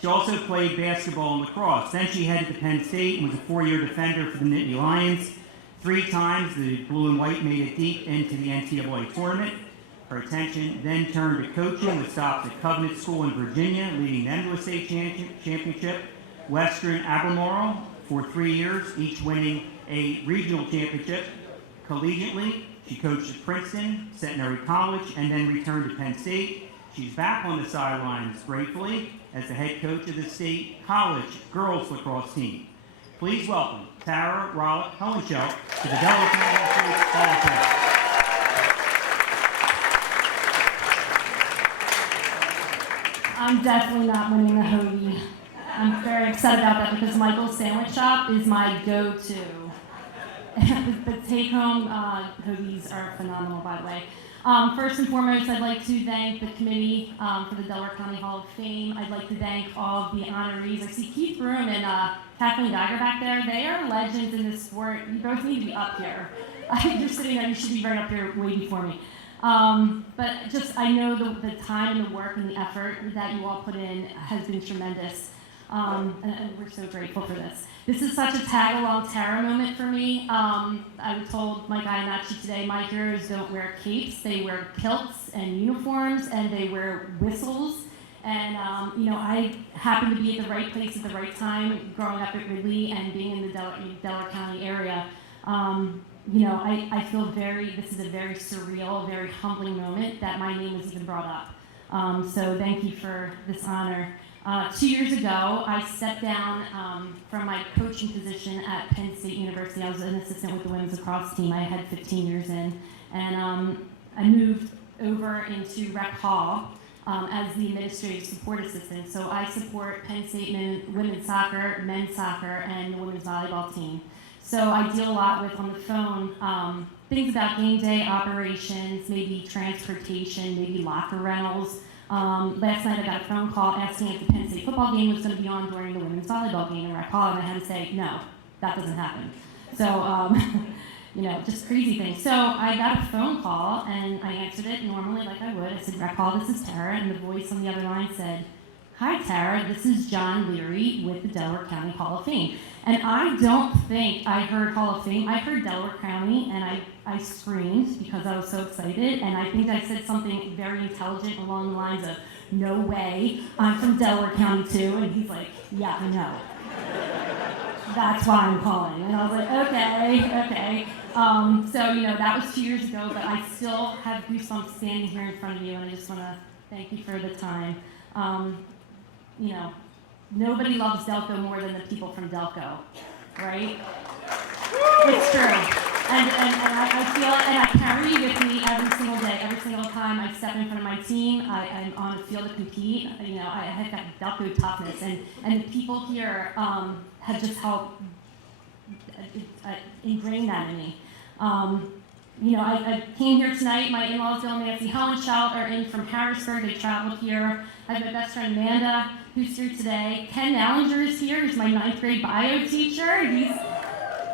She also played basketball and lacrosse. Then she headed to Penn State and was a 4-year defender for the Nittany Lions. 3 times the blue and white made it deep into the NCAA tournament. Her attention then turned to coaching with stops at Covenant School in Virginia, leading them to a state championship. Western Albemarle for 3 years, each winning a regional championship. Collegiately, she coached at Princeton, Centenary College, and then returned to Penn State. She's back on the sidelines gratefully as the head coach of the state college girls lacrosse team. Please welcome Tara Rollick Hohenschel to the Delaware County Athletes Hall of Fame. I'm definitely not winning the hoagie. I'm very excited about that because Michael's Sandwich Shop is my go-to. The take-home hoagies are phenomenal, by the way. First and foremost, I'd like to thank the committee for the Delaware County Hall of Fame. I'd like to thank all of the honorees. I see Keith Broom and Kathleen Geiger back there. They are legends in this sport. You both need to be up here. You're sitting there, you should be right up here waiting for me. But just, I know the time and the work and the effort that you all put in has been tremendous. And we're so grateful for this. This is such a tag-along Tara moment for me. I told my guy Nachi today, my heroes don't wear capes, they wear kilts and uniforms, and they wear whistles, And, I happened to be at the right place at the right time, growing up at Ridley and being in the Delaware County area. I feel this is a very surreal, very humbling moment that my name was even brought up. So thank you for this honor. 2 years ago, I stepped down from my coaching position at Penn State University. I was an assistant with the women's lacrosse team. I had 15 years in. And I moved over into Rec Hall as the administrative support assistant. So I support Penn State women's soccer, men's soccer, and the women's volleyball team. So I deal a lot with, on the phone, things about game day operations, maybe transportation, maybe locker rentals. Last night I got a phone call asking if the Penn State football game was going to be on during the women's volleyball game in Rec Hall, and I had to say, no, that doesn't happen. So, just crazy things. So I got a phone call, and I answered it normally like I would. I said, Rec Hall, this is Tara, and the voice on the other line said, hi, Tara, this is John Leary with the Delaware County Hall of Fame. And I don't think I heard Hall of Fame. I heard Delaware County, and I screamed because I was so excited, and I think I said something very intelligent along the lines of, no way, I'm from Delaware County too, and he's like, yeah, I know. That's why I'm calling. And I was like, okay. That was 2 years ago, but I still have goosebumps standing here in front of you, and I just want to thank you for the time. Nobody loves Delco more than the people from Delco, right? It's true. And I feel it, and I carry it with me every single day. Every single time I step in front of my team, I'm on the field to compete. I have got Delco toughness, and the people here have just helped ingrain that in me. I came here tonight. My in-laws, Bill and Nancy Hohenschelt, are in from Harrisburg. They traveled here. I have my best friend Amanda, who's here today. Ken Nallinger is here. He's my 9th grade bio teacher. He's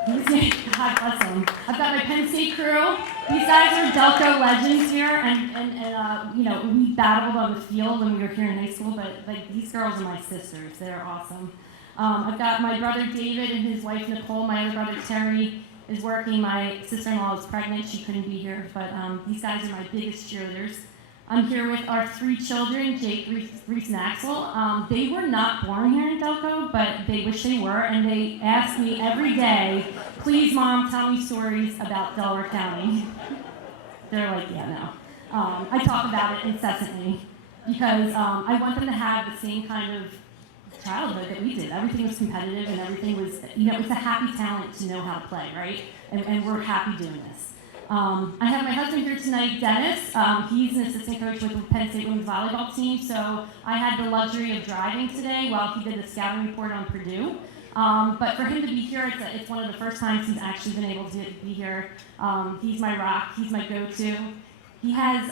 God bless him. I've got my Penn State crew. These guys are Delco legends here, and we battled on the field when we were here in high school. But these girls are my sisters. They're awesome. I've got my brother David and his wife Nicole. My other brother Terry is working. My sister-in-law is pregnant. She couldn't be here, but these guys are my biggest cheerleaders. I'm here with our 3 children, Jake, Reese, and Axel. They were not born here in Delco, but they wish they were, and they ask me every day, please, Mom, tell me stories about Delaware County. They're like, yeah, no. I talk about it incessantly because I want them to have the same kind of childhood that we did. Everything was competitive, and everything was, it's a happy talent to know how to play, right? And we're happy doing this. I have my husband here tonight, Dennis. He's an assistant coach with the Penn State women's volleyball team, so I had the luxury of driving today while he did the scouting report on Purdue. But for him to be here, it's one of the first times he's actually been able to be here. He's my rock. He's my go-to. He has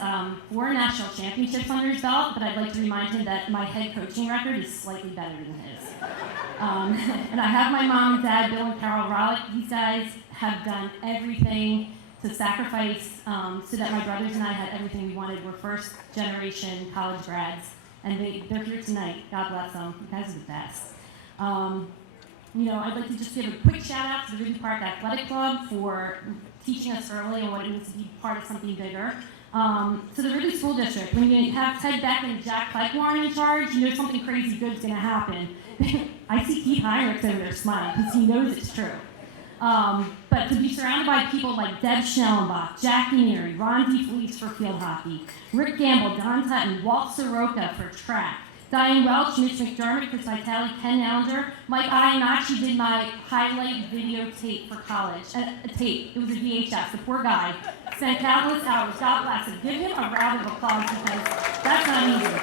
4 national championships under his belt, but I'd like to remind him that my head coaching record is slightly better than his. And I have my mom and dad, Bill and Carol Rollick. These guys have done everything to sacrifice so that my brothers and I had everything we wanted. We're first generation college grads, and they're here tonight. God bless them. You guys are the best. I'd like to just give a quick shout out to the Ridley Park Athletic Club for teaching us early on what it means to be part of something bigger. To the Ridley School District, when you have Ted Beck and Jack Pikewarn in charge, you know something crazy good is going to happen. I see Keith Heinrichs over there smiling because he knows it's true. But to be surrounded by people like Deb Schnellenbach, Jackie Neary, Ron DeFelice for field hockey, Rick Gamble, Don Tutton, Walt Soroka for track, Diane Welch, Mitch McDermott, Chris Vitale, Ken Nallinger, Mike Iannacci did my highlight videotape for college. A tape. It was a VHS. The poor guy spent countless hours. God bless him. Give him a round of applause because that's not easy.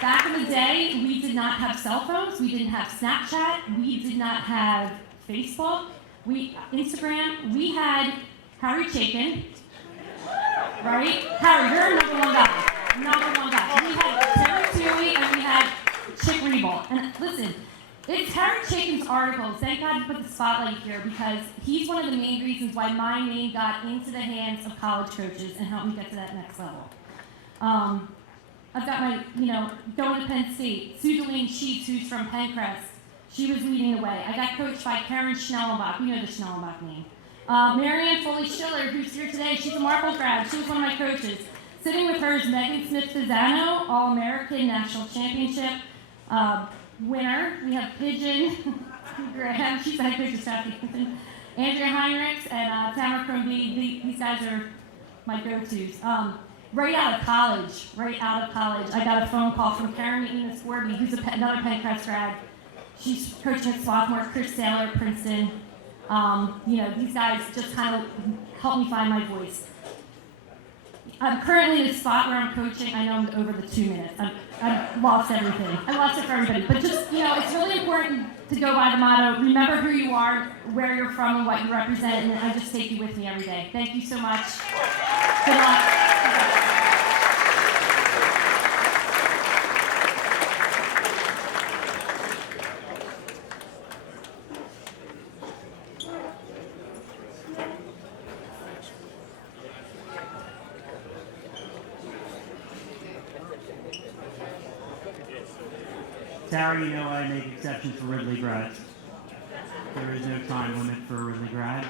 Back in the day, we did not have cell phones. We didn't have Snapchat. We did not have Facebook. Instagram. We had Harry Chaikin. Right? Harry, you're number one guy. Number one guy. We had Terry Toohey and we had Chick Reeball. And listen, it's Harry Chaikin's articles. Thank God you put the spotlight here because he's one of the main reasons why my name got into the hands of college coaches and helped me get to that next level. I've got my, going to Penn State, Suzanne Sheets, who's from Pencrest. She was leading the way. I got coached by Karen Schnellenbach. You know the Schnellenbach name. Marianne Foley-Schiller, who's here today, she's a Marple grad. She was one of my coaches. Sitting with her is Megan Smith-Pisano, All-American National Championship winner. We have Pigeon Graham, she's the head coach of South Houston, Andrea Heinrichs, and Tamara Crombie. These guys are my go-tos. Right out of college, I got a phone call from Karen Enos-Warby, who's another Pencrest grad. She's coaching at sophomore, Chris Saylor, Princeton. These guys just kind of helped me find my voice. I'm currently in a spot where I'm coaching. I know I'm over the 2 minutes. I've lost everything. I lost it for everybody. But just, it's really important to go by the motto, remember who you are, where you're from, and what you represent, and I just take you with me every day. Thank you so much. Good luck. Tara, you know I make exceptions for Ridley grads. There is no time limit for a Ridley grad.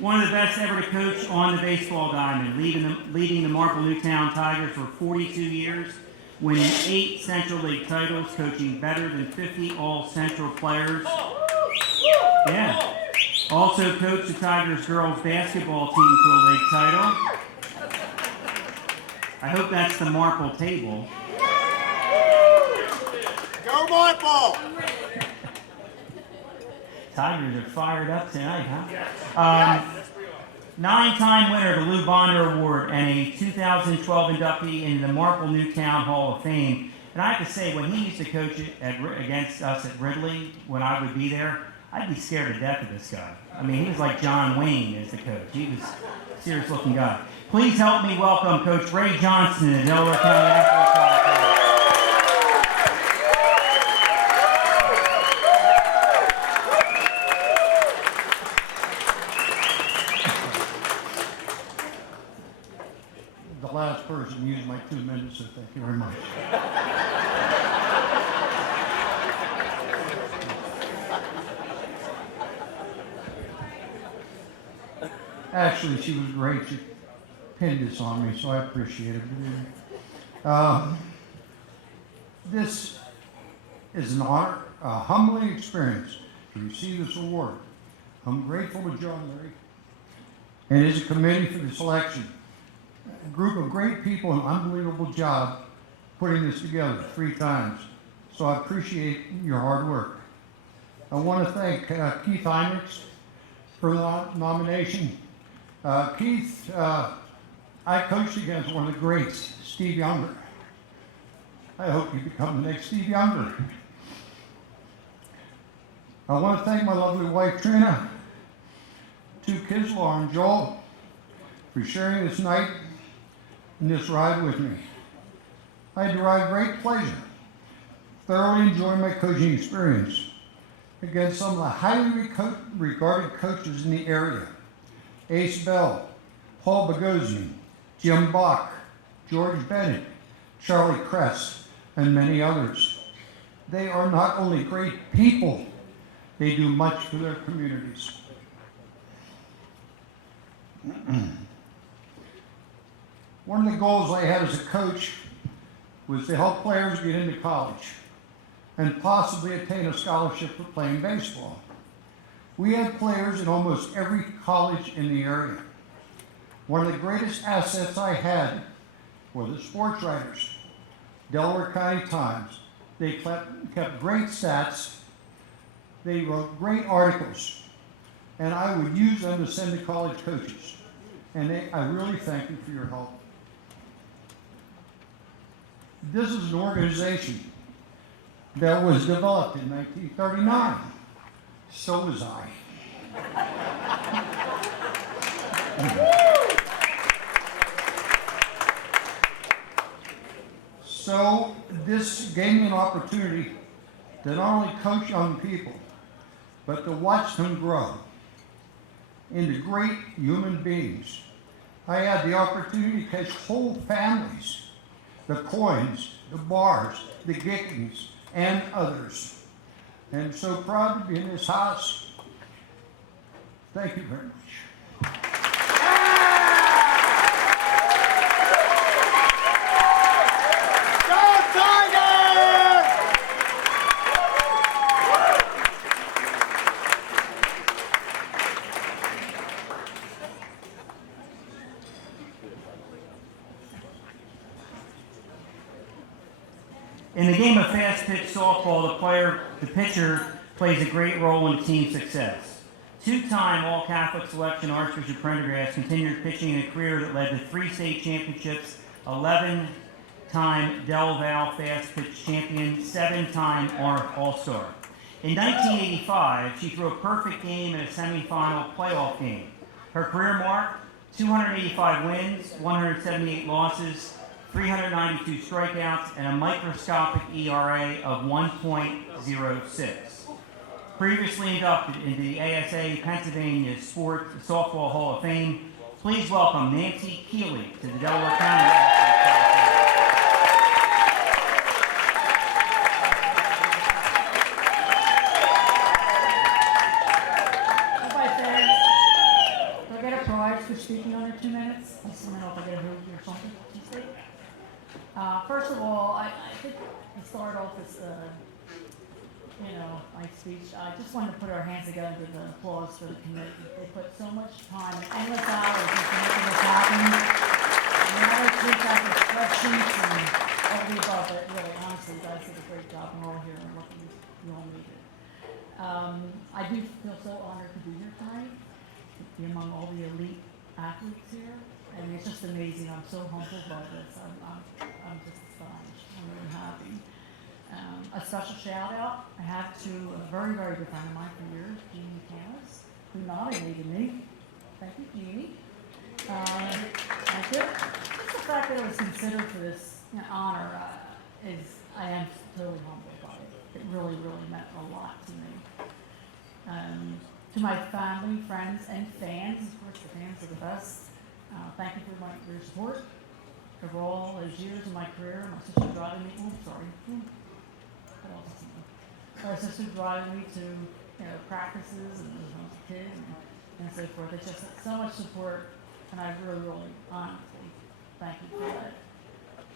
One of the best ever to coach on the baseball diamond, leading the Marple Newtown Tigers for 42 years, winning 8 Central League titles, coaching better than 50 All-Central players. Yeah. Also coached the Tigers girls basketball team to a league title. I hope that's the Marple table. Go Marple! Tigers are fired up tonight, huh? 9-time winner of the Lou Bonder Award and a 2012 inductee into the Marple Newtown Hall of Fame. And I have to say, when he used to coach against us at Ridley, when I would be there, I'd be scared to death of this guy. I mean, he was like John Wayne as the coach. He was a serious-looking guy. Please help me welcome Coach Ray Johnson in the Delaware County Athletics Hall of Fame. The last person used my 2 minutes, so thank you very much. Actually, she was great. She pinned this on me, so I appreciate it. This is an honor, a humbling experience to receive this award. I'm grateful to John Murray and his committee for the selection. A group of great people, an unbelievable job putting this together 3 times. So I appreciate your hard work. I want to thank Keith Heinrichs for the nomination. Keith, I coached against one of the greats, Steve Younger. I hope you become the next Steve Younger. I want to thank my lovely wife, Trina, 2 kids, Laura and Joel, for sharing this night and this ride with me. I derive great pleasure, thoroughly enjoying my coaching experience against some of the highly regarded coaches in the area. Ace Bell, Paul Bogosian, Jim Bach, George Bennett, Charlie Kress, and many others. They are not only great people, they do much for their communities. One of the goals I had as a coach was to help players get into college and possibly attain a scholarship for playing baseball. We had players in almost every college in the area. One of the greatest assets I had were the sports writers, Delaware County Times. They kept great stats, they wrote great articles, and I would use them to send to college coaches. And I really thank you for your help. This is an organization that was developed in 1939. So was I. So this gave me an opportunity to not only coach young people, but to watch them grow into great human beings. I had the opportunity to catch whole families, the Coins, the Bars, the Gickings, and others. And so proud to be in this house. Thank you very much. In the game of fast pitch softball, the pitcher plays a great role in team success. Two-time All-Catholic selection Archbishop Prendergast continued pitching in a career that led to 3 state championships, 11-time Delaware fast pitch champion, 7-time All-Star. In 1985, she threw a perfect game in a semifinal playoff game. Her career mark, 285 wins, 178 losses, 392 strikeouts, and a microscopic ERA of 1.06. Previously inducted into the ASA Pennsylvania Sports Softball Hall of Fame, please welcome Nancy Keeley to the Delaware County. Do I get a prize for speaking under 2 minutes? I just want to know if I get a hoop or something. First of all, I think to start off this, my speech, I just wanted to put our hands together and give an applause for the committee. They put so much time and endless hours into making this happen. And now they take out the spreadsheets and all the above, but really, honestly, you guys did a great job, and we're all here and looking, you all made it. I do feel so honored to be here tonight, to be among all the elite athletes here. I mean, it's just amazing. I'm so humbled by this. I'm just astonished. I'm really happy. A special shout out I have to a very, very good friend of mine for years, Jeannie Canis, who nominated me. Thank you, Jeannie. Thank you. Just the fact that I was considered for this honor I am totally humbled by it. It really, really meant a lot to me. To my family, friends, and fans, of course, the fans are the best. Thank you for your support over all those years of my career. My sister driving me. What else is there? My sister driving me to practices and when I was a kid and so forth. It's just so much support, and I really, really, honestly, thank you for that.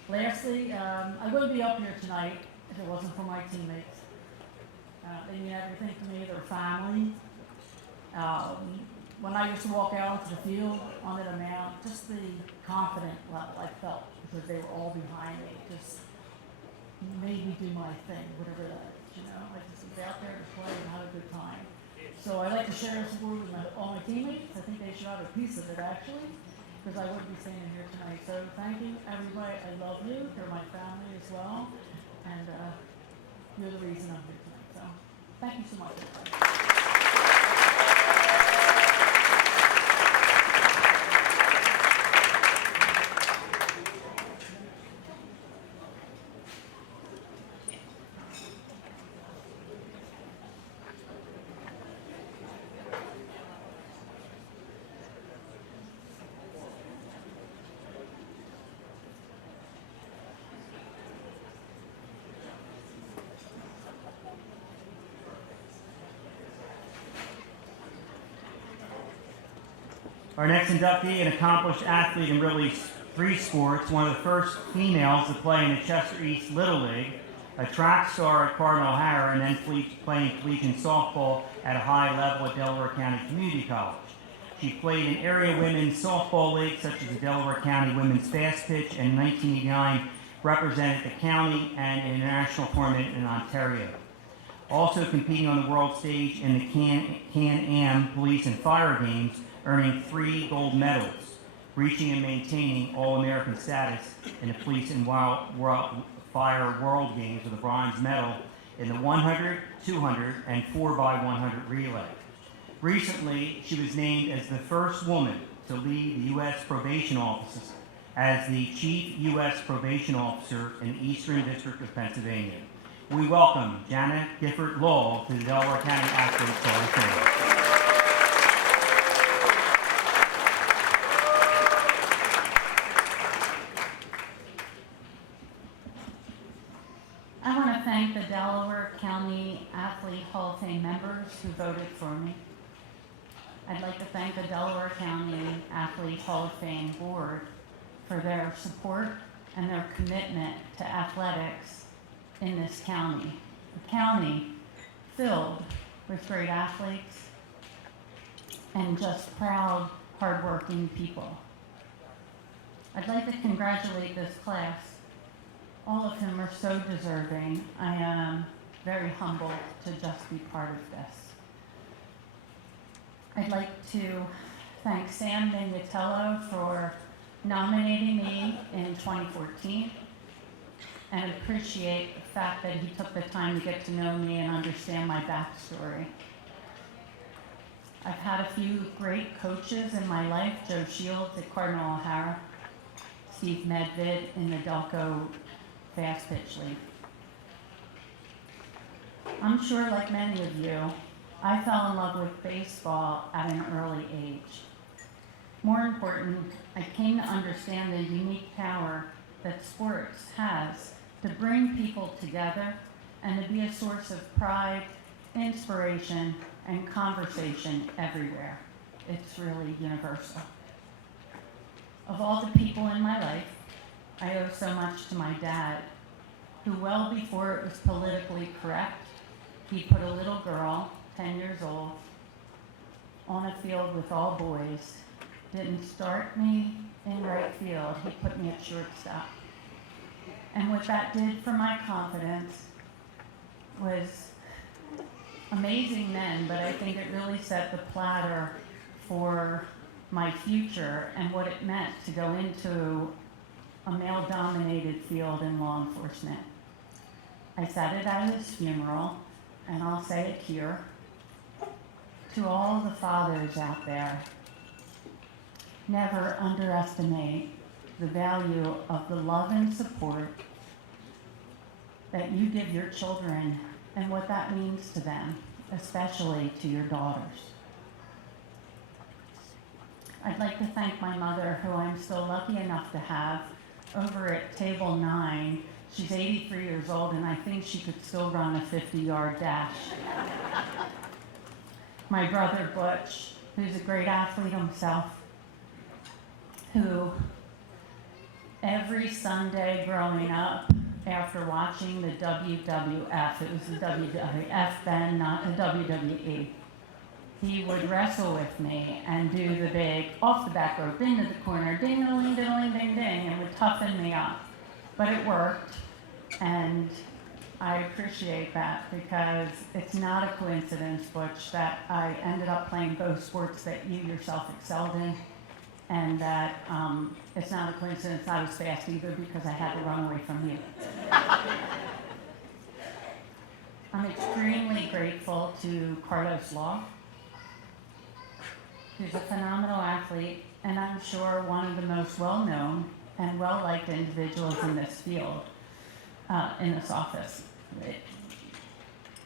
Lastly, I wouldn't be up here tonight if it wasn't for my teammates. They mean everything to me. They're family. When I used to walk out onto the field on that amount, just the confident level I felt because they were all behind me, just made me do my thing, whatever that is, I just was out there to play and have a good time. So I like to share this award with all my teammates. I think they should have a piece of it, actually, because I wouldn't be standing here tonight. So thank you, everybody. I love you. You're my family as well, and you're the reason I'm here tonight. So thank you so much. Our next inductee, an accomplished athlete in really 3 sports, one of the first females to play in the Chester East Little League, a track star at Cardinal O'Hara, and then playing collegiate softball at a high level at Delaware County Community College. She played in area women's softball leagues such as the Delaware County Women's Fast Pitch, and in 1989 represented the county and an international tournament in Ontario. Also competing on the world stage in the Can-Am Police and Fire Games, earning 3 gold medals, reaching and maintaining All-American status in the Police and Fire World Games with a bronze medal in the 100, 200, and 4x100 relay. Recently, she was named as the first woman to lead the U.S. Probation Office as the Chief U.S. Probation Officer in the Eastern District of Pennsylvania. We welcome Janet Gifford Law to the Delaware County Athletes Hall of Fame. I want to thank the Delaware County Athlete Hall of Fame members who voted for me. I'd like to thank the Delaware County Athlete Hall of Fame Board for their support and their commitment to athletics in this county. A county filled with great athletes and just proud, hardworking people. I'd like to congratulate this class all of whom are so deserving. I am very humbled to just be part of this. I'd like to thank Sam Mignatello for nominating me in 2014 and appreciate the fact that he took the time to get to know me and understand my backstory. I've had a few great coaches in my life, Joe Shields at Cardinal O'Hara, Steve Medvid in the Delco Fast Pitch League. I'm sure, like many of you, I fell in love with baseball at an early age. More important, I came to understand the unique power that sports has to bring people together and to be a source of pride, inspiration, and conversation everywhere. It's really universal. Of all the people in my life, I owe so much to my dad, who well before it was politically correct, he put a little girl, 10 years old, on a field with all boys, didn't start me in right field, he put me at shortstop. And what that did for my confidence was amazing then, but I think it really set the platter for my future and what it meant to go into a male-dominated field in law enforcement. I said it at his funeral, and I'll say it here. To all the fathers out there, never underestimate the value of the love and support that you give your children and what that means to them, especially to your daughters. I'd like to thank my mother, who I'm still lucky enough to have over at table 9. She's 83 years old, and I think she could still run a 50-yard dash. My brother Butch, who's a great athlete himself, who every Sunday growing up, after watching the WWF, it was the WWF then, not the WWE, he would wrestle with me and do the big off the back rope, into the corner, ding-a-ling, ding-a-ling, ding-ding, and would toughen me up. But it worked, and I appreciate that because it's not a coincidence, Butch, that I ended up playing both sports that you yourself excelled in, and that it's not a coincidence I was fast either because I had to run away from you. I'm extremely grateful to Carlos Law, who's a phenomenal athlete, and I'm sure one of the most well-known and well-liked individuals in this field, in this office,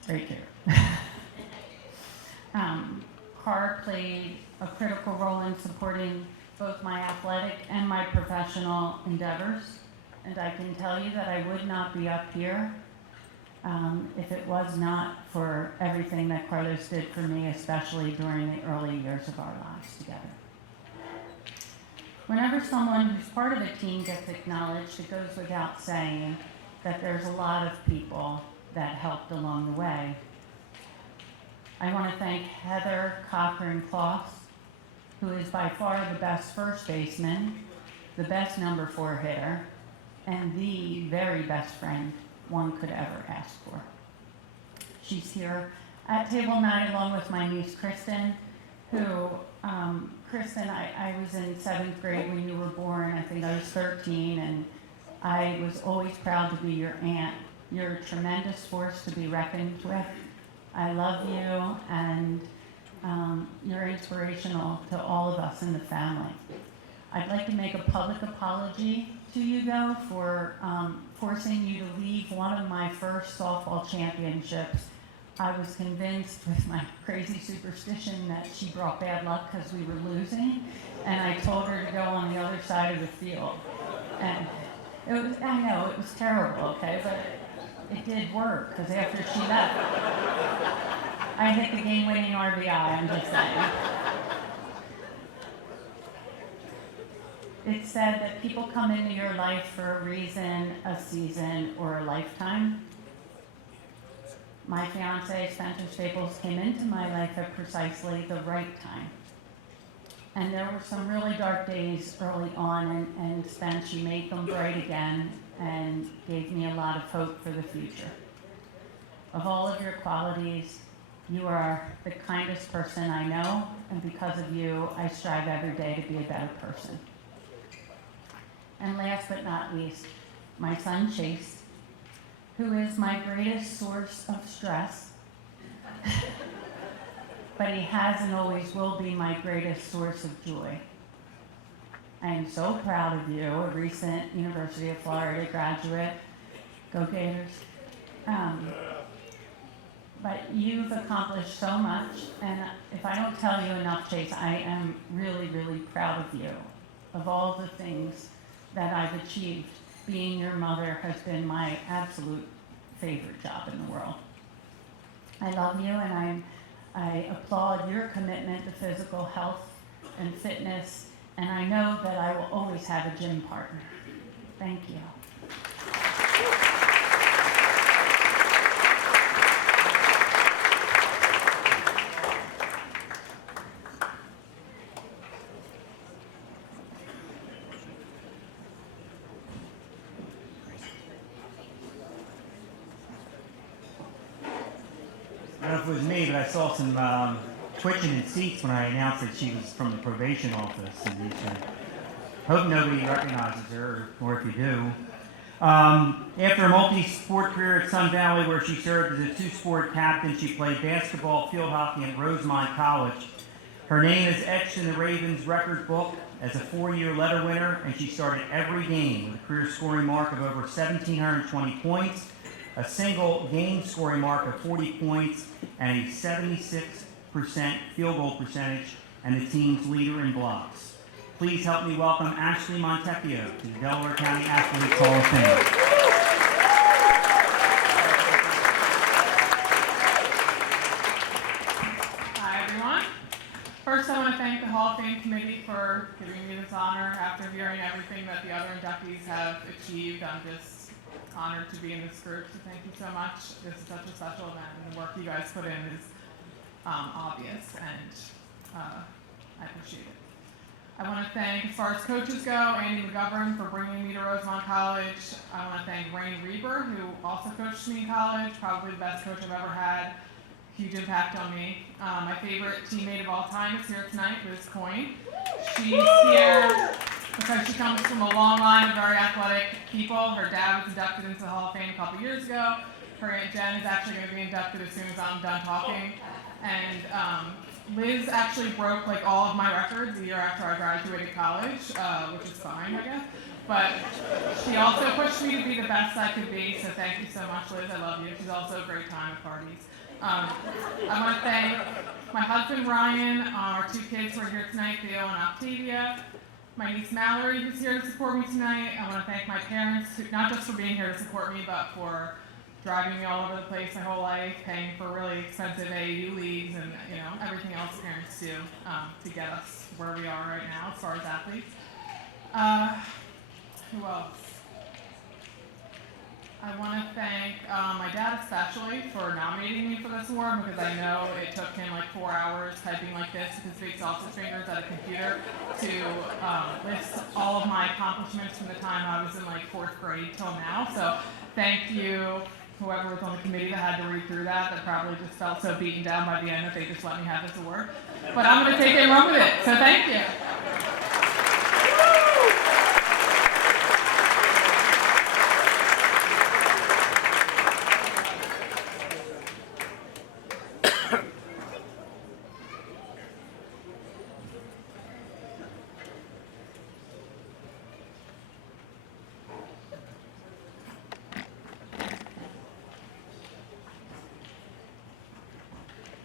right here. Carr played a critical role in supporting both my athletic and my professional endeavors, and I can tell you that I would not be up here if it was not for everything that Carlos did for me, especially during the early years of our lives together. Whenever someone who's part of a team gets acknowledged, it goes without saying that there's a lot of people that helped along the way. I want to thank Heather Cochran-Kloss, who is by far the best first baseman, the best number 4 hitter, and the very best friend one could ever ask for. She's here at table 9 along with my niece Kristen, who, Kristen, I was in 7th grade when you were born. I think I was 13, and I was always proud to be your aunt. You're a tremendous force to be reckoned with. I love you, and you're inspirational to all of us in the family. I'd like to make a public apology to you, though, for forcing you to leave one of my first softball championships. I was convinced with my crazy superstition that she brought bad luck because we were losing, and I told her to go on the other side of the field. And it was, I know, it was terrible, okay, but it did work, because after she left, I hit the game-winning RBI, I'm just saying. It's said that people come into your life for a reason, a season, or a lifetime. My fiance, Spencer Staples, came into my life at precisely the right time. And there were some really dark days early on, and Spence, you made them bright again and gave me a lot of hope for the future. Of all of your qualities, you are the kindest person I know, and because of you, I strive every day to be a better person. And last but not least, my son Chase, who is my greatest source of stress, but he has and always will be my greatest source of joy. I am so proud of you, a recent University of Florida graduate. Go Gators. But you've accomplished so much, and if I don't tell you enough, Chase, I am really, really proud of you, of all the things that I've achieved. Being your mother has been my absolute favorite job in the world. I love you, and I applaud your commitment to physical health and fitness, and I know that I will always have a gym partner. Thank you. I don't know if it was me, but I saw some twitching in seats when I announced that she was from the probation office. And hope nobody recognizes her, or if you do. After a multi-sport career at Sun Valley, where she served as a two-sport captain, she played basketball, field hockey at Rosemont College. Her name is etched in the Ravens record book as a 4-year letter winner, and she started every game with a career scoring mark of over 1,720 points, a single game scoring mark of 40 points, and a 76% field goal percentage, and the team's leader in blocks. Please help me welcome Ashley Montecchio to the Delaware County Athletes Hall of Fame. Hi, everyone. First, I want to thank the Hall of Fame committee for giving me this honor. After hearing everything that the other inductees have achieved, I'm just honored to be in this group, so thank you so much. This is such a special event, and the work you guys put in is obvious, and I appreciate it. I want to thank, as far as coaches go, Andy McGovern for bringing me to Rosemont College. I want to thank Rain Reber, who also coached me in college, probably the best coach I've ever had. Huge impact on me. My favorite teammate of all time is here tonight, Liz Coyne. She's here because she comes from a long line of very athletic people. Her dad was inducted into the Hall of Fame a couple years ago. Her Aunt Jen is actually going to be inducted as soon as I'm done talking. And Liz actually broke like all of my records the year after I graduated college, which is fine, I guess. But she also pushed me to be the best I could be, so thank you so much, Liz. I love you. She's also a great time at parties. I want to thank my husband, Ryan, our 2 kids who are here tonight, Theo and Octavia, my niece, Mallory, who's here to support me tonight. I want to thank my parents, who, not just for being here to support me, but for driving me all over the place my whole life, paying for really expensive AAU leagues and everything else parents do to get us where we are right now as far as athletes. Who else? I want to thank my dad especially for nominating me for this award, because I know it took him like 4 hours typing like this with his big sausage fingers at a computer to list all of my accomplishments from the time I was in like 4th grade till now. So thank you, whoever was on the committee that had to read through that probably just felt so beaten down by the end that they just let me have this award. But I'm going to take it and run with it, so thank you.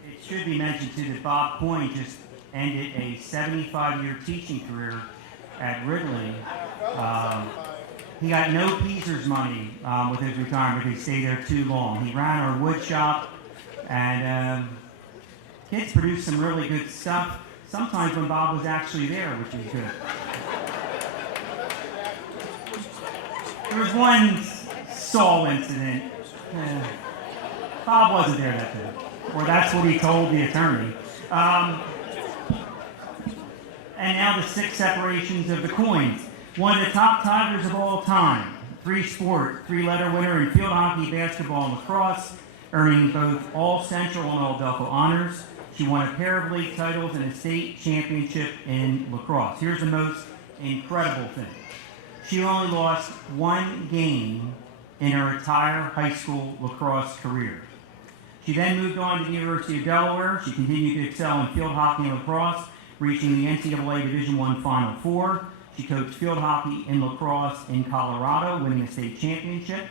It should be mentioned too that Bob Coyne just ended a 75-year teaching career at Ridley. He got no Peasers money with his retirement because he stayed there too long. He ran our wood shop, and kids produced some really good stuff, sometimes when Bob was actually there, which was good. There was one Saul incident. Bob wasn't there that day. Or that's what he told the attorney. And now the 6 separations of the coins. One of the top Tigers of all time. 3-sport, 3-letter winner in field hockey, basketball, and lacrosse, earning both all Central and all Delco honors. She won a pair of league titles and a state championship in lacrosse. Here's the most incredible thing. She only lost 1 game in her entire high school lacrosse career. She then moved on to the University of Delaware. She continued to excel in field hockey and lacrosse, reaching the NCAA Division I Final Four. She coached field hockey and lacrosse in Colorado, winning a state championship.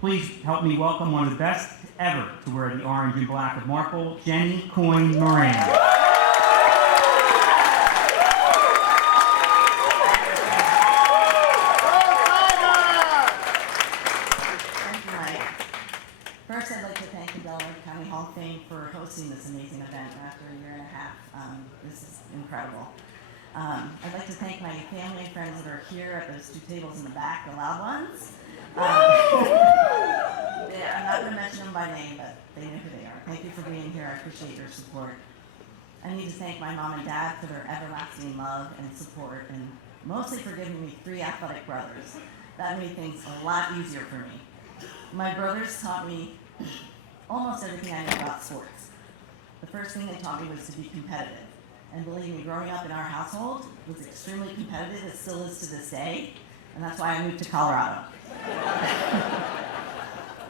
Please help me welcome one of the best ever to wear the orange and black of Marple, Jenny Coyne Moran. Thank you, Mike. First, I'd like to thank the Delaware County Hall of Fame for hosting this amazing event after a year and a half. This is incredible. I'd like to thank my family and friends that are here at those 2 tables in the back, the loud ones. Yeah, I'm not going to mention them by name, but they know who they are. Thank you for being here. I appreciate your support. I need to thank my mom and dad for their everlasting love and support, and mostly for giving me 3 athletic brothers. That made things a lot easier for me. My brothers taught me almost everything I know about sports. The first thing they taught me was to be competitive. And believe me, growing up in our household was extremely competitive. It still is to this day. And that's why I moved to Colorado.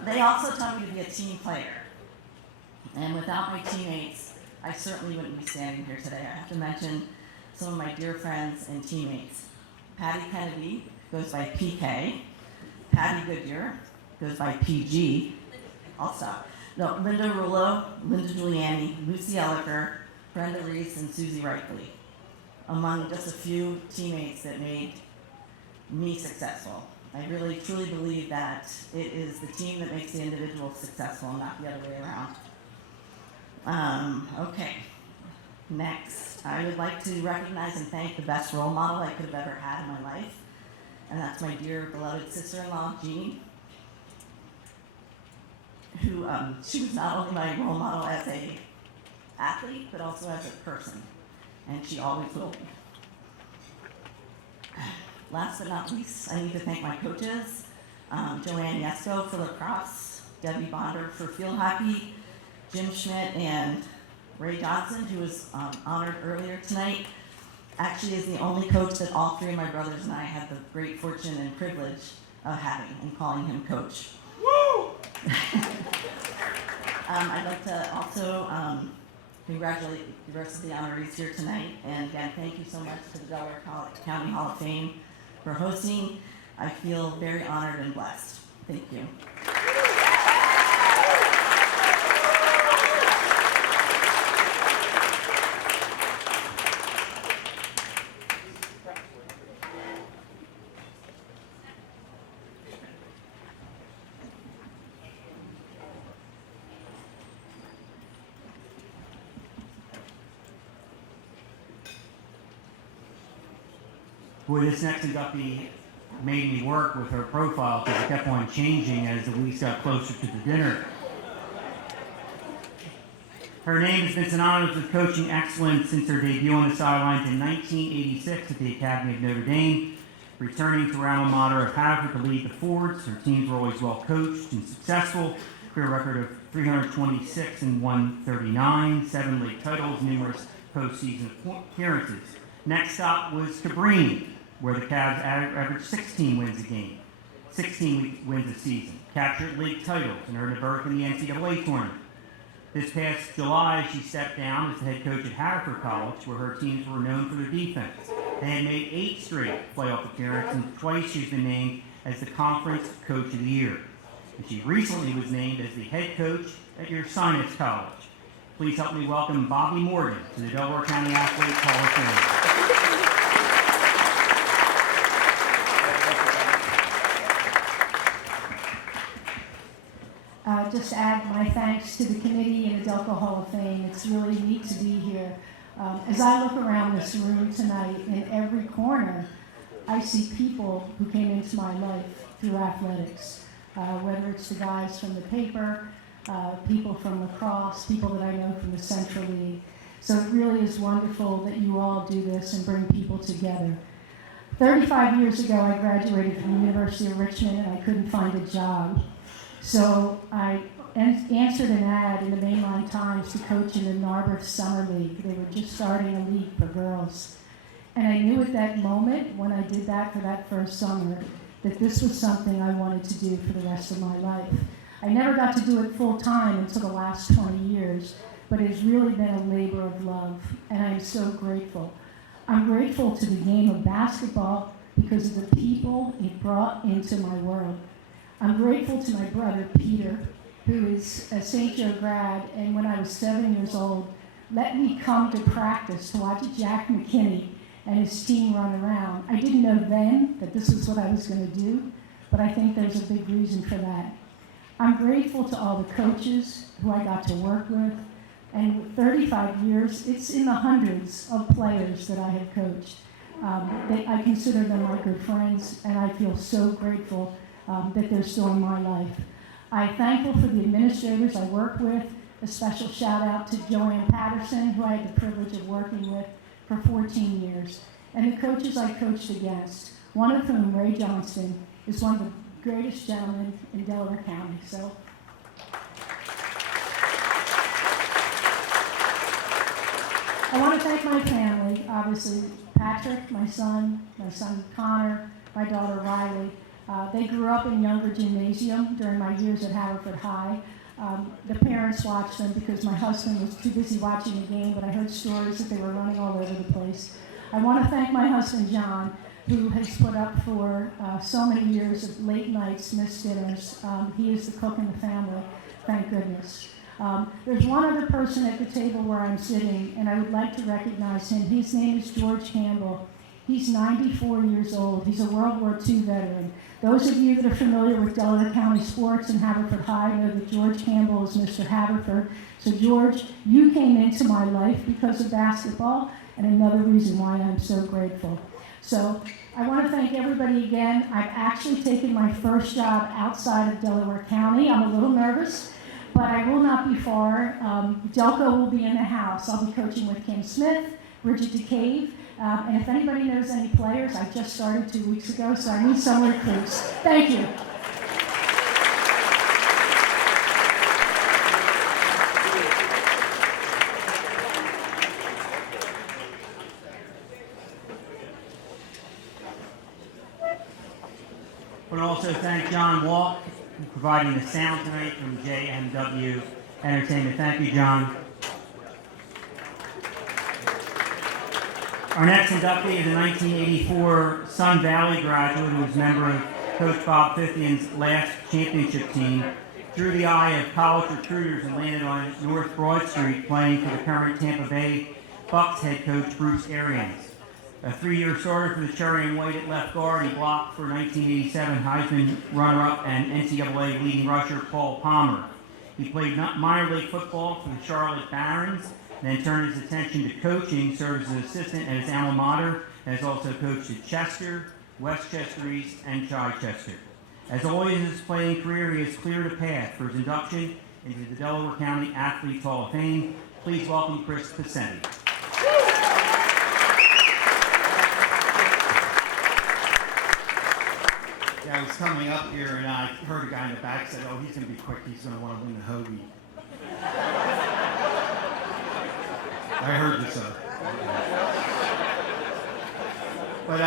They also taught me to be a team player. And without my teammates, I certainly wouldn't be standing here today. I have to mention some of my dear friends and teammates. Patty Kennedy goes by PK. Patty Goodyear goes by PG. I'll stop. No, Linda Rullo, Linda Giuliani, Lucy Elliker, Brenda Reese, and Susie Reitley, among just a few teammates that made me successful. I really, truly believe that it is the team that makes the individual successful, not the other way around. Okay, next, I would like to recognize and thank the best role model I could have ever had in my life, and that's my dear beloved sister-in-law, Jeannie, who, she was not only my role model as a athlete, but also as a person, and she always will be. Last but not least, I need to thank my coaches, Joanne Yesko for lacrosse, Debbie Bonder for field hockey, Jim Schmidt and Ray Johnson, who was honored earlier tonight, actually is the only coach that all 3 of my brothers and I had the great fortune and privilege of having and calling him coach. Woo! I'd like to also congratulate the rest of the honorees here tonight, and again, thank you so much to the Delaware County Hall of Fame for hosting. I feel very honored and blessed. Thank you. Boy, this next inductee made me work with her profile because it kept on changing as the weeks got closer to the dinner. Her name has been synonymous with coaching excellence since her debut on the sidelines in 1986 at the Academy of Notre Dame. Returning to her alma mater of Haverford to lead the Fords, her teams were always well coached and successful. Career record of 326 and 139, 7 league titles, numerous postseason appearances. Next stop was Cabrini, where the Cavs averaged 16 wins a game, 16 wins a season, captured league titles, and earned a berth in the NCAA tournament. This past July, she stepped down as the head coach at Haverford College, where her teams were known for their defense. They had made 8 straight playoff appearances, and twice she's been named as the Conference Coach of the Year. And she recently was named as the head coach at your Science College. Please help me welcome Bobby Morgan to the Delaware County Athletes Hall of Fame. Just add my thanks to the committee and the Delco Hall of Fame. It's really neat to be here. As I look around this room tonight, in every corner, I see people who came into my life through athletics, whether it's the guys from the paper, people from lacrosse, people that I know from the Central League. So it really is wonderful that you all do this and bring people together. 35 years ago, I graduated from the University of Richmond and I couldn't find a job. So I answered an ad in the Mainline Times to coach in the Narberth Summer League. They were just starting a league for girls. And I knew at that moment, when I did that for that first summer, that this was something I wanted to do for the rest of my life. I never got to do it full time until the last 20 years, but it's really been a labor of love, and I'm so grateful. I'm grateful to the game of basketball because of the people it brought into my world. I'm grateful to my brother, Peter, who is a St. Joe grad, and when I was 7 years old, let me come to practice to watch Jack McKinney and his team run around. I didn't know then that this is what I was going to do, but I think there's a big reason for that. I'm grateful to all the coaches who I got to work with, and with 35 years, it's in the hundreds of players that I have coached. I consider them my good friends, and I feel so grateful that they're still in my life. I'm thankful for the administrators I work with. A special shout out to Joanne Patterson, who I had the privilege of working with for 14 years, and the coaches I coached against, one of whom, Ray Johnston, is one of the greatest gentlemen in Delaware County. So I want to thank my family, obviously, Patrick, my son Connor, my daughter Riley. They grew up in Younger Gymnasium during my years at Haverford High. The parents watched them because my husband was too busy watching the game, but I heard stories that they were running all over the place. I want to thank my husband, John, who has put up for so many years of late nights, missed dinners. He is the cook in the family, thank goodness. There's one other person at the table where I'm sitting, and I would like to recognize him. His name is George Campbell. He's 94 years old. He's a World War II veteran. Those of you that are familiar with Delaware County sports and Haverford High know that George Campbell is Mr. Haverford. So George, you came into my life because of basketball, and another reason why I'm so grateful. So I want to thank everybody again. I've actually taken my first job outside of Delaware County. I'm a little nervous, but I will not be far. Delco will be in the house. I'll be coaching with Kim Smith, Bridget DeCave, and if anybody knows any players, I just started 2 weeks ago, so I need some recruits. Thank you. I would also thank John Walk for providing the sound tonight from JMW Entertainment. Thank you, John. Our next inductee is a 1984 Sun Valley graduate who was a member of Coach Bob Fithian's last championship team, drew the eye of college recruiters and landed on North Broad Street playing for the current Tampa Bay Bucks head coach Bruce Arians. A 3-year starter for the Cherry and White at left guard, he blocked for 1987 Heisman runner-up and NCAA leading rusher Paul Palmer. He played minor league football for the Charlotte Barons, then turned his attention to coaching, served as an assistant at his alma mater, and has also coached at Chester, Westchester East, and Chichester. As always in his playing career, he has cleared a path for his induction into the Delaware County Athletes Hall of Fame. Please welcome Chris Pacenti. Yeah, I was coming up here and I heard a guy in the back say, oh, he's going to be quick. He's going to want to win the hoagie. I heard this. But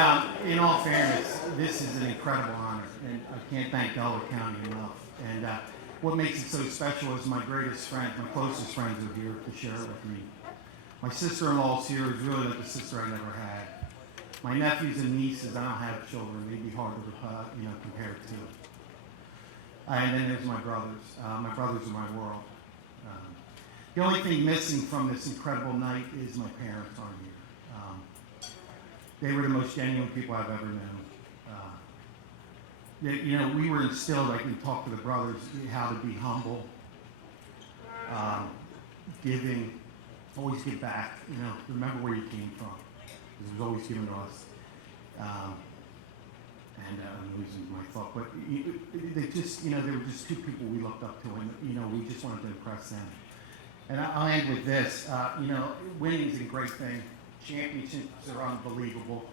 in all fairness, this is an incredible honor, and I can't thank Delaware County enough. And what makes it so special is my greatest friend, my closest friends are here to share it with me. My sister-in-law's here is really like the sister I never had. My nephews and nieces, I don't have children. They'd be hard to compare to. And then there's my brothers. My brothers are my world. The only thing missing from this incredible night is my parents aren't here. They were the most genuine people I've ever known. We were instilled, I can talk to the brothers, how to be humble, giving, always give back. Remember where you came from. It was always given to us. I'm losing my thought, but they just, they were just two people we looked up to, and we just wanted to impress them. And I'll end with this. Winning is a great thing. Championships are unbelievable.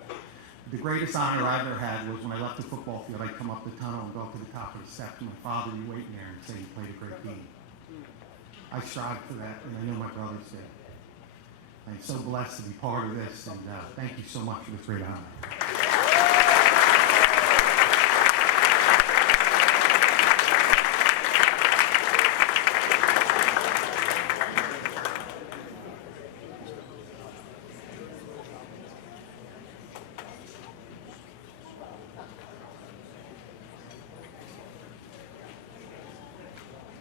The greatest honor I ever had was when I left the football field. I'd come up the tunnel and go up to the top of the steps, and my father would be waiting there and say he played a great game. I strive for that, and I know my brothers did. I'm so blessed to be part of this, and thank you so much for this great honor.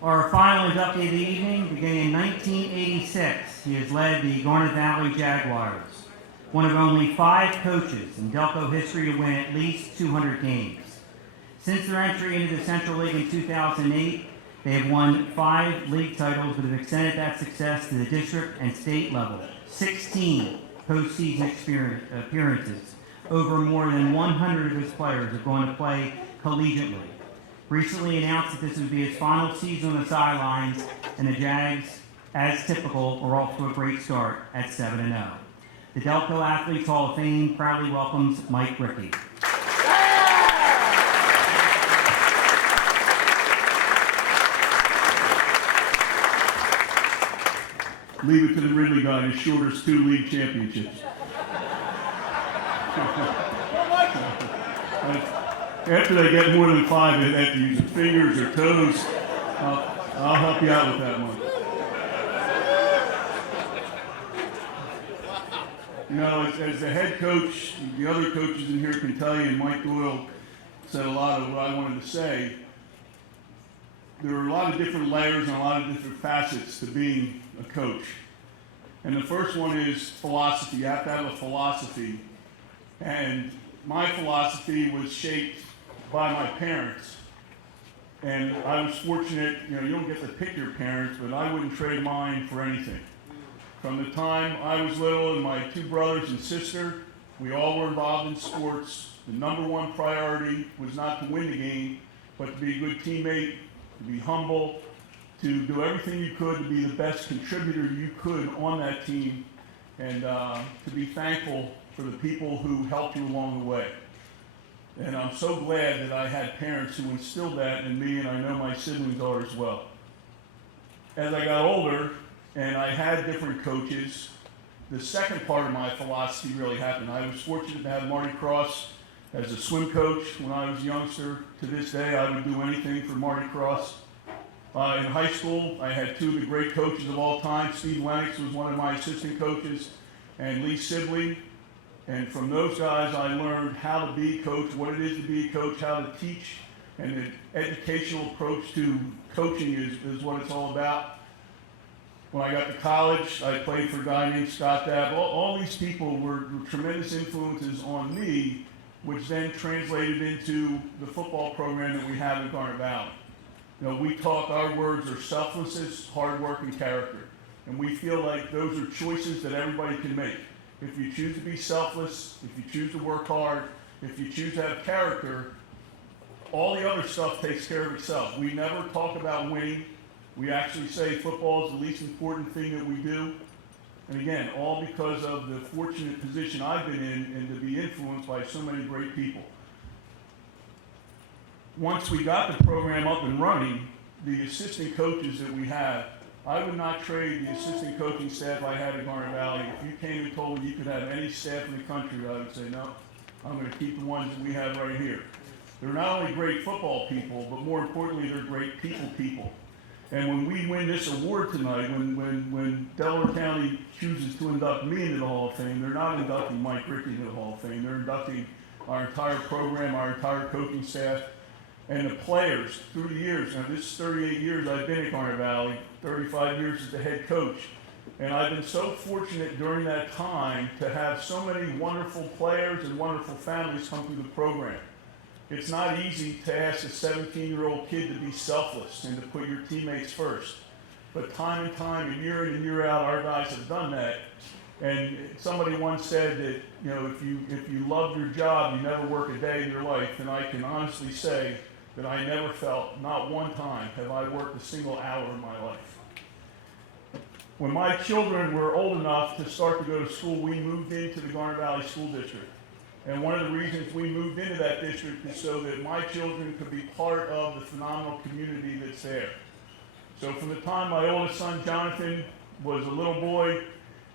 Our final inductee of the evening, beginning in 1986, he has led the Garnet Valley Jaguars, one of only 5 coaches in Delco history to win at least 200 games. Since their entry into the Central League in 2008, they have won 5 league titles but have extended that success to the district and state level, 16 postseason appearances. Over more than 100 of his players have gone to play collegiately. Recently announced that this would be his final season on the sidelines, and the Jags, as typical, are off to a great start at 7-0. The Delco Athletes Hall of Fame proudly welcomes Mike Rickey. Leave it to the Ridley guy to short us 2 league championships. After they get more than 5, they have to use their fingers or toes. I'll help you out with that one. As the head coach, the other coaches in here can tell you, and Mike Doyle said a lot of what I wanted to say, there are a lot of different layers and a lot of different facets to being a coach. And the first one is philosophy. You have to have a philosophy. And my philosophy was shaped by my parents. And I was fortunate, you don't get to pick your parents, but I wouldn't trade mine for anything. From the time I was little and my 2 brothers and sister, we all were involved in sports. The number one priority was not to win the game, but to be a good teammate, to be humble, to do everything you could to be the best contributor you could on that team, and to be thankful for the people who helped you along the way. And I'm so glad that I had parents who instilled that in me, and I know my siblings are as well. As I got older and I had different coaches, the second part of my philosophy really happened. I was fortunate to have Marty Cross as a swim coach when I was a youngster. To this day, I would do anything for Marty Cross. In high school, I had 2 of the great coaches of all time. Steve Lennox was one of my assistant coaches, and Lee Sibley. And from those guys, I learned how to be a coach, what it is to be a coach, how to teach, and the educational approach to coaching is what it's all about. When I got to college, I played for a guy named Scott Dabb. All these people were tremendous influences on me, which then translated into the football program that we have in Garnet Valley. We talk, our words are selflessness, hard work, and character. And we feel like those are choices that everybody can make. If you choose to be selfless, if you choose to work hard, if you choose to have character, all the other stuff takes care of itself. We never talk about winning. We actually say football is the least important thing that we do. And again, all because of the fortunate position I've been in and to be influenced by so many great people. Once we got the program up and running, the assistant coaches that we have, I would not trade the assistant coaching staff I had at Garnet Valley. If you came and told me you could have any staff in the country, I would say, no, I'm going to keep the ones that we have right here. They're not only great football people, but more importantly, they're great people. And when we win this award tonight, when Delaware County chooses to induct me into the Hall of Fame, they're not inducting Mike Rickey into the Hall of Fame. They're inducting our entire program, our entire coaching staff, and the players through the years. Now, this is 38 years I've been at Garnet Valley, 35 years as the head coach. And I've been so fortunate during that time to have so many wonderful players and wonderful families come through the program. It's not easy to ask a 17-year-old kid to be selfless and to put your teammates first. But time and time, and year in and year out, our guys have done that. And somebody once said that, if you love your job, you never work a day in your life. And I can honestly say that I never felt, not one time, have I worked a single hour in my life. When my children were old enough to start to go to school, we moved into the Garner Valley School District. And one of the reasons we moved into that district is so that my children could be part of the phenomenal community that's there. So from the time my oldest son, Jonathan, was a little boy,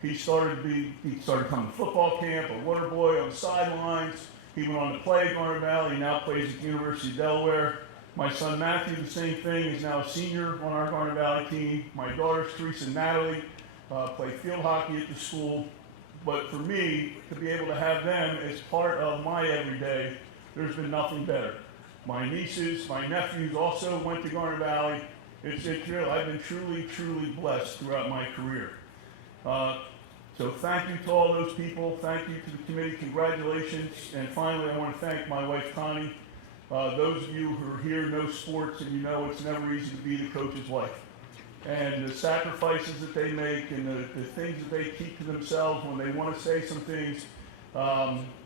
he started coming to football camp, a water boy on the sidelines. He went on to play at Garner Valley, he now plays at the University of Delaware. My son Matthew, the same thing, is now a senior on our Garner Valley team. My daughters, Teresa and Natalie, play field hockey at the school. But for me, to be able to have them as part of my everyday, there's been nothing better. My nieces, my nephews also went to Garner Valley. It's real. I've been truly, truly blessed throughout my career. So thank you to all those people. Thank you to the committee. Congratulations. And finally, I want to thank my wife, Connie. Those of you who are here know sports and you know it's never easy to be the coach's wife. And the sacrifices that they make and the things that they keep to themselves when they want to say some things,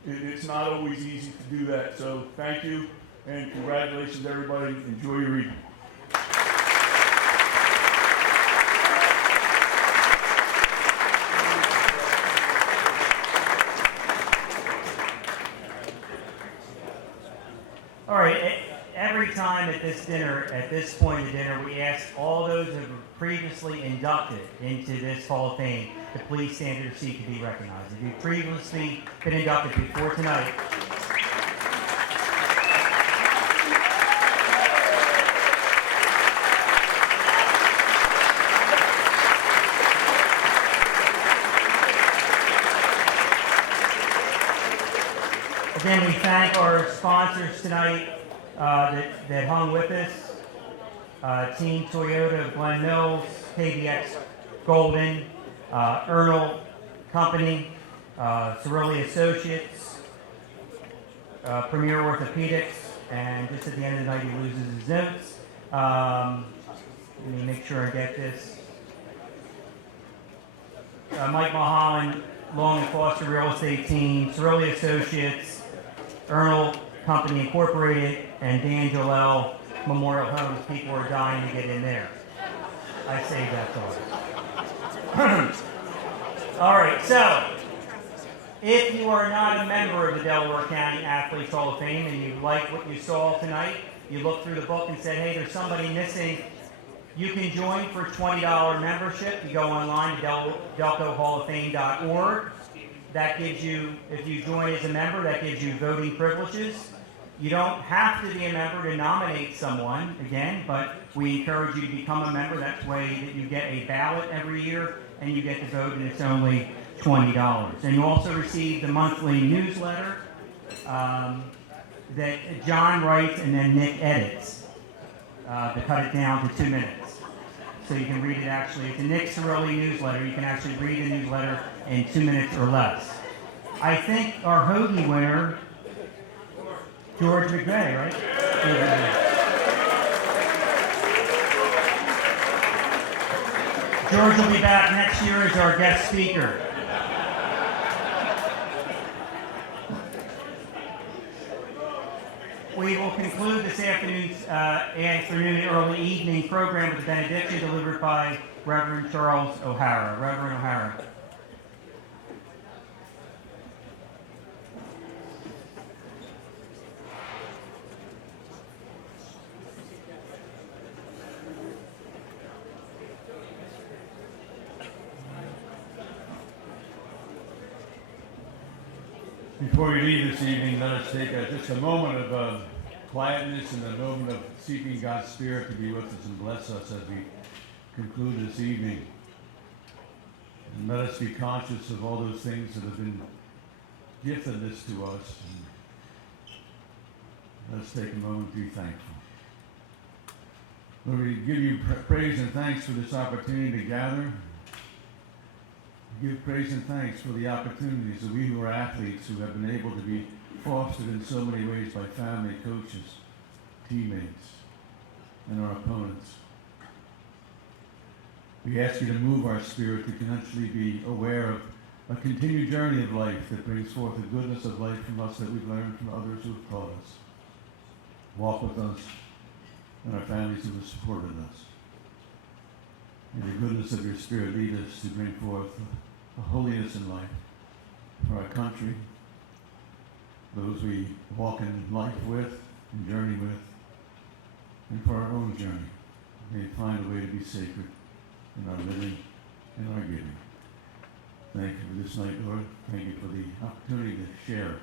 it's not always easy to do that. So thank you and congratulations everybody. Enjoy your evening. All right, every time at this point in the dinner, we ask all those who were previously inducted into this Hall of Fame to please stand to their seat to be recognized. If you've previously been inducted before tonight, again, we thank our sponsors tonight that hung with us. Team Toyota of Glen Mills, KBX Golden, Ernal Company, Cirilli Associates, Premier Orthopedics, and just at the end of the night he loses his notes. Let me make sure I get this. Mike Mulholland, Long and Foster Real Estate Team, Cirilli Associates, Ernal Company Incorporated, and Dan Joel Memorial Homes. People are dying to get in there. I saved that thought. All right, so if you are not a member of the Delaware County Athletes Hall of Fame and you like what you saw tonight, you looked through the book and said, hey, there's somebody missing, you can join for a $20 membership. You go online to delcohalloffame.org. That gives you, if you join as a member, that gives you voting privileges. You don't have to be a member to nominate someone, again, but we encourage you to become a member. That way that you get a ballot every year and you get to vote, and it's only $20. And you also receive the monthly newsletter that John writes and then Nick edits to cut it down to 2 minutes. So you can read it actually. It's a Nick Cirilli newsletter. You can actually read the newsletter in 2 minutes or less. I think our hoagie winner, George McVeigh, right? George will be back next year as our guest speaker. We will conclude this afternoon, early evening program with a benediction delivered by Reverend Charles O'Hara. Reverend O'Hara. Before we leave this evening, let us take just a moment of quietness and a moment of seeking God's Spirit to be with us and bless us as we conclude this evening. And let us be conscious of all those things that have been giftedness to us. And let's take a moment to be thankful. Lord, we give you praise and thanks for this opportunity to gather. Give praise and thanks for the opportunities that we who are athletes who have been able to be fostered in so many ways by family, coaches, teammates, and our opponents. We ask you to move our spirit to continually be aware of a continued journey of life that brings forth the goodness of life from us that we've learned from others who have taught us. Walk with us and our families who have supported us. In the goodness of your Spirit, lead us to bring forth a holiness in life for our country, those we walk in life with and journey with, and for our own journey. May we find a way to be sacred in our living and our giving. Thank you for this night, Lord. Thank you for the opportunity to share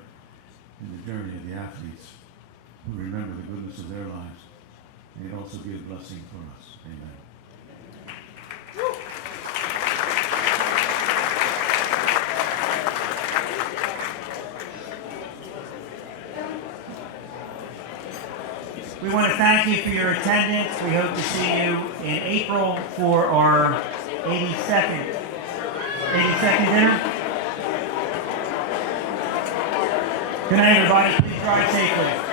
in the journey of the athletes who remember the goodness of their lives. May it also be a blessing for us. Amen. We want to thank you for your attendance. We hope to see you in April for our 82nd dinner. Good night, everybody. Please drive safely.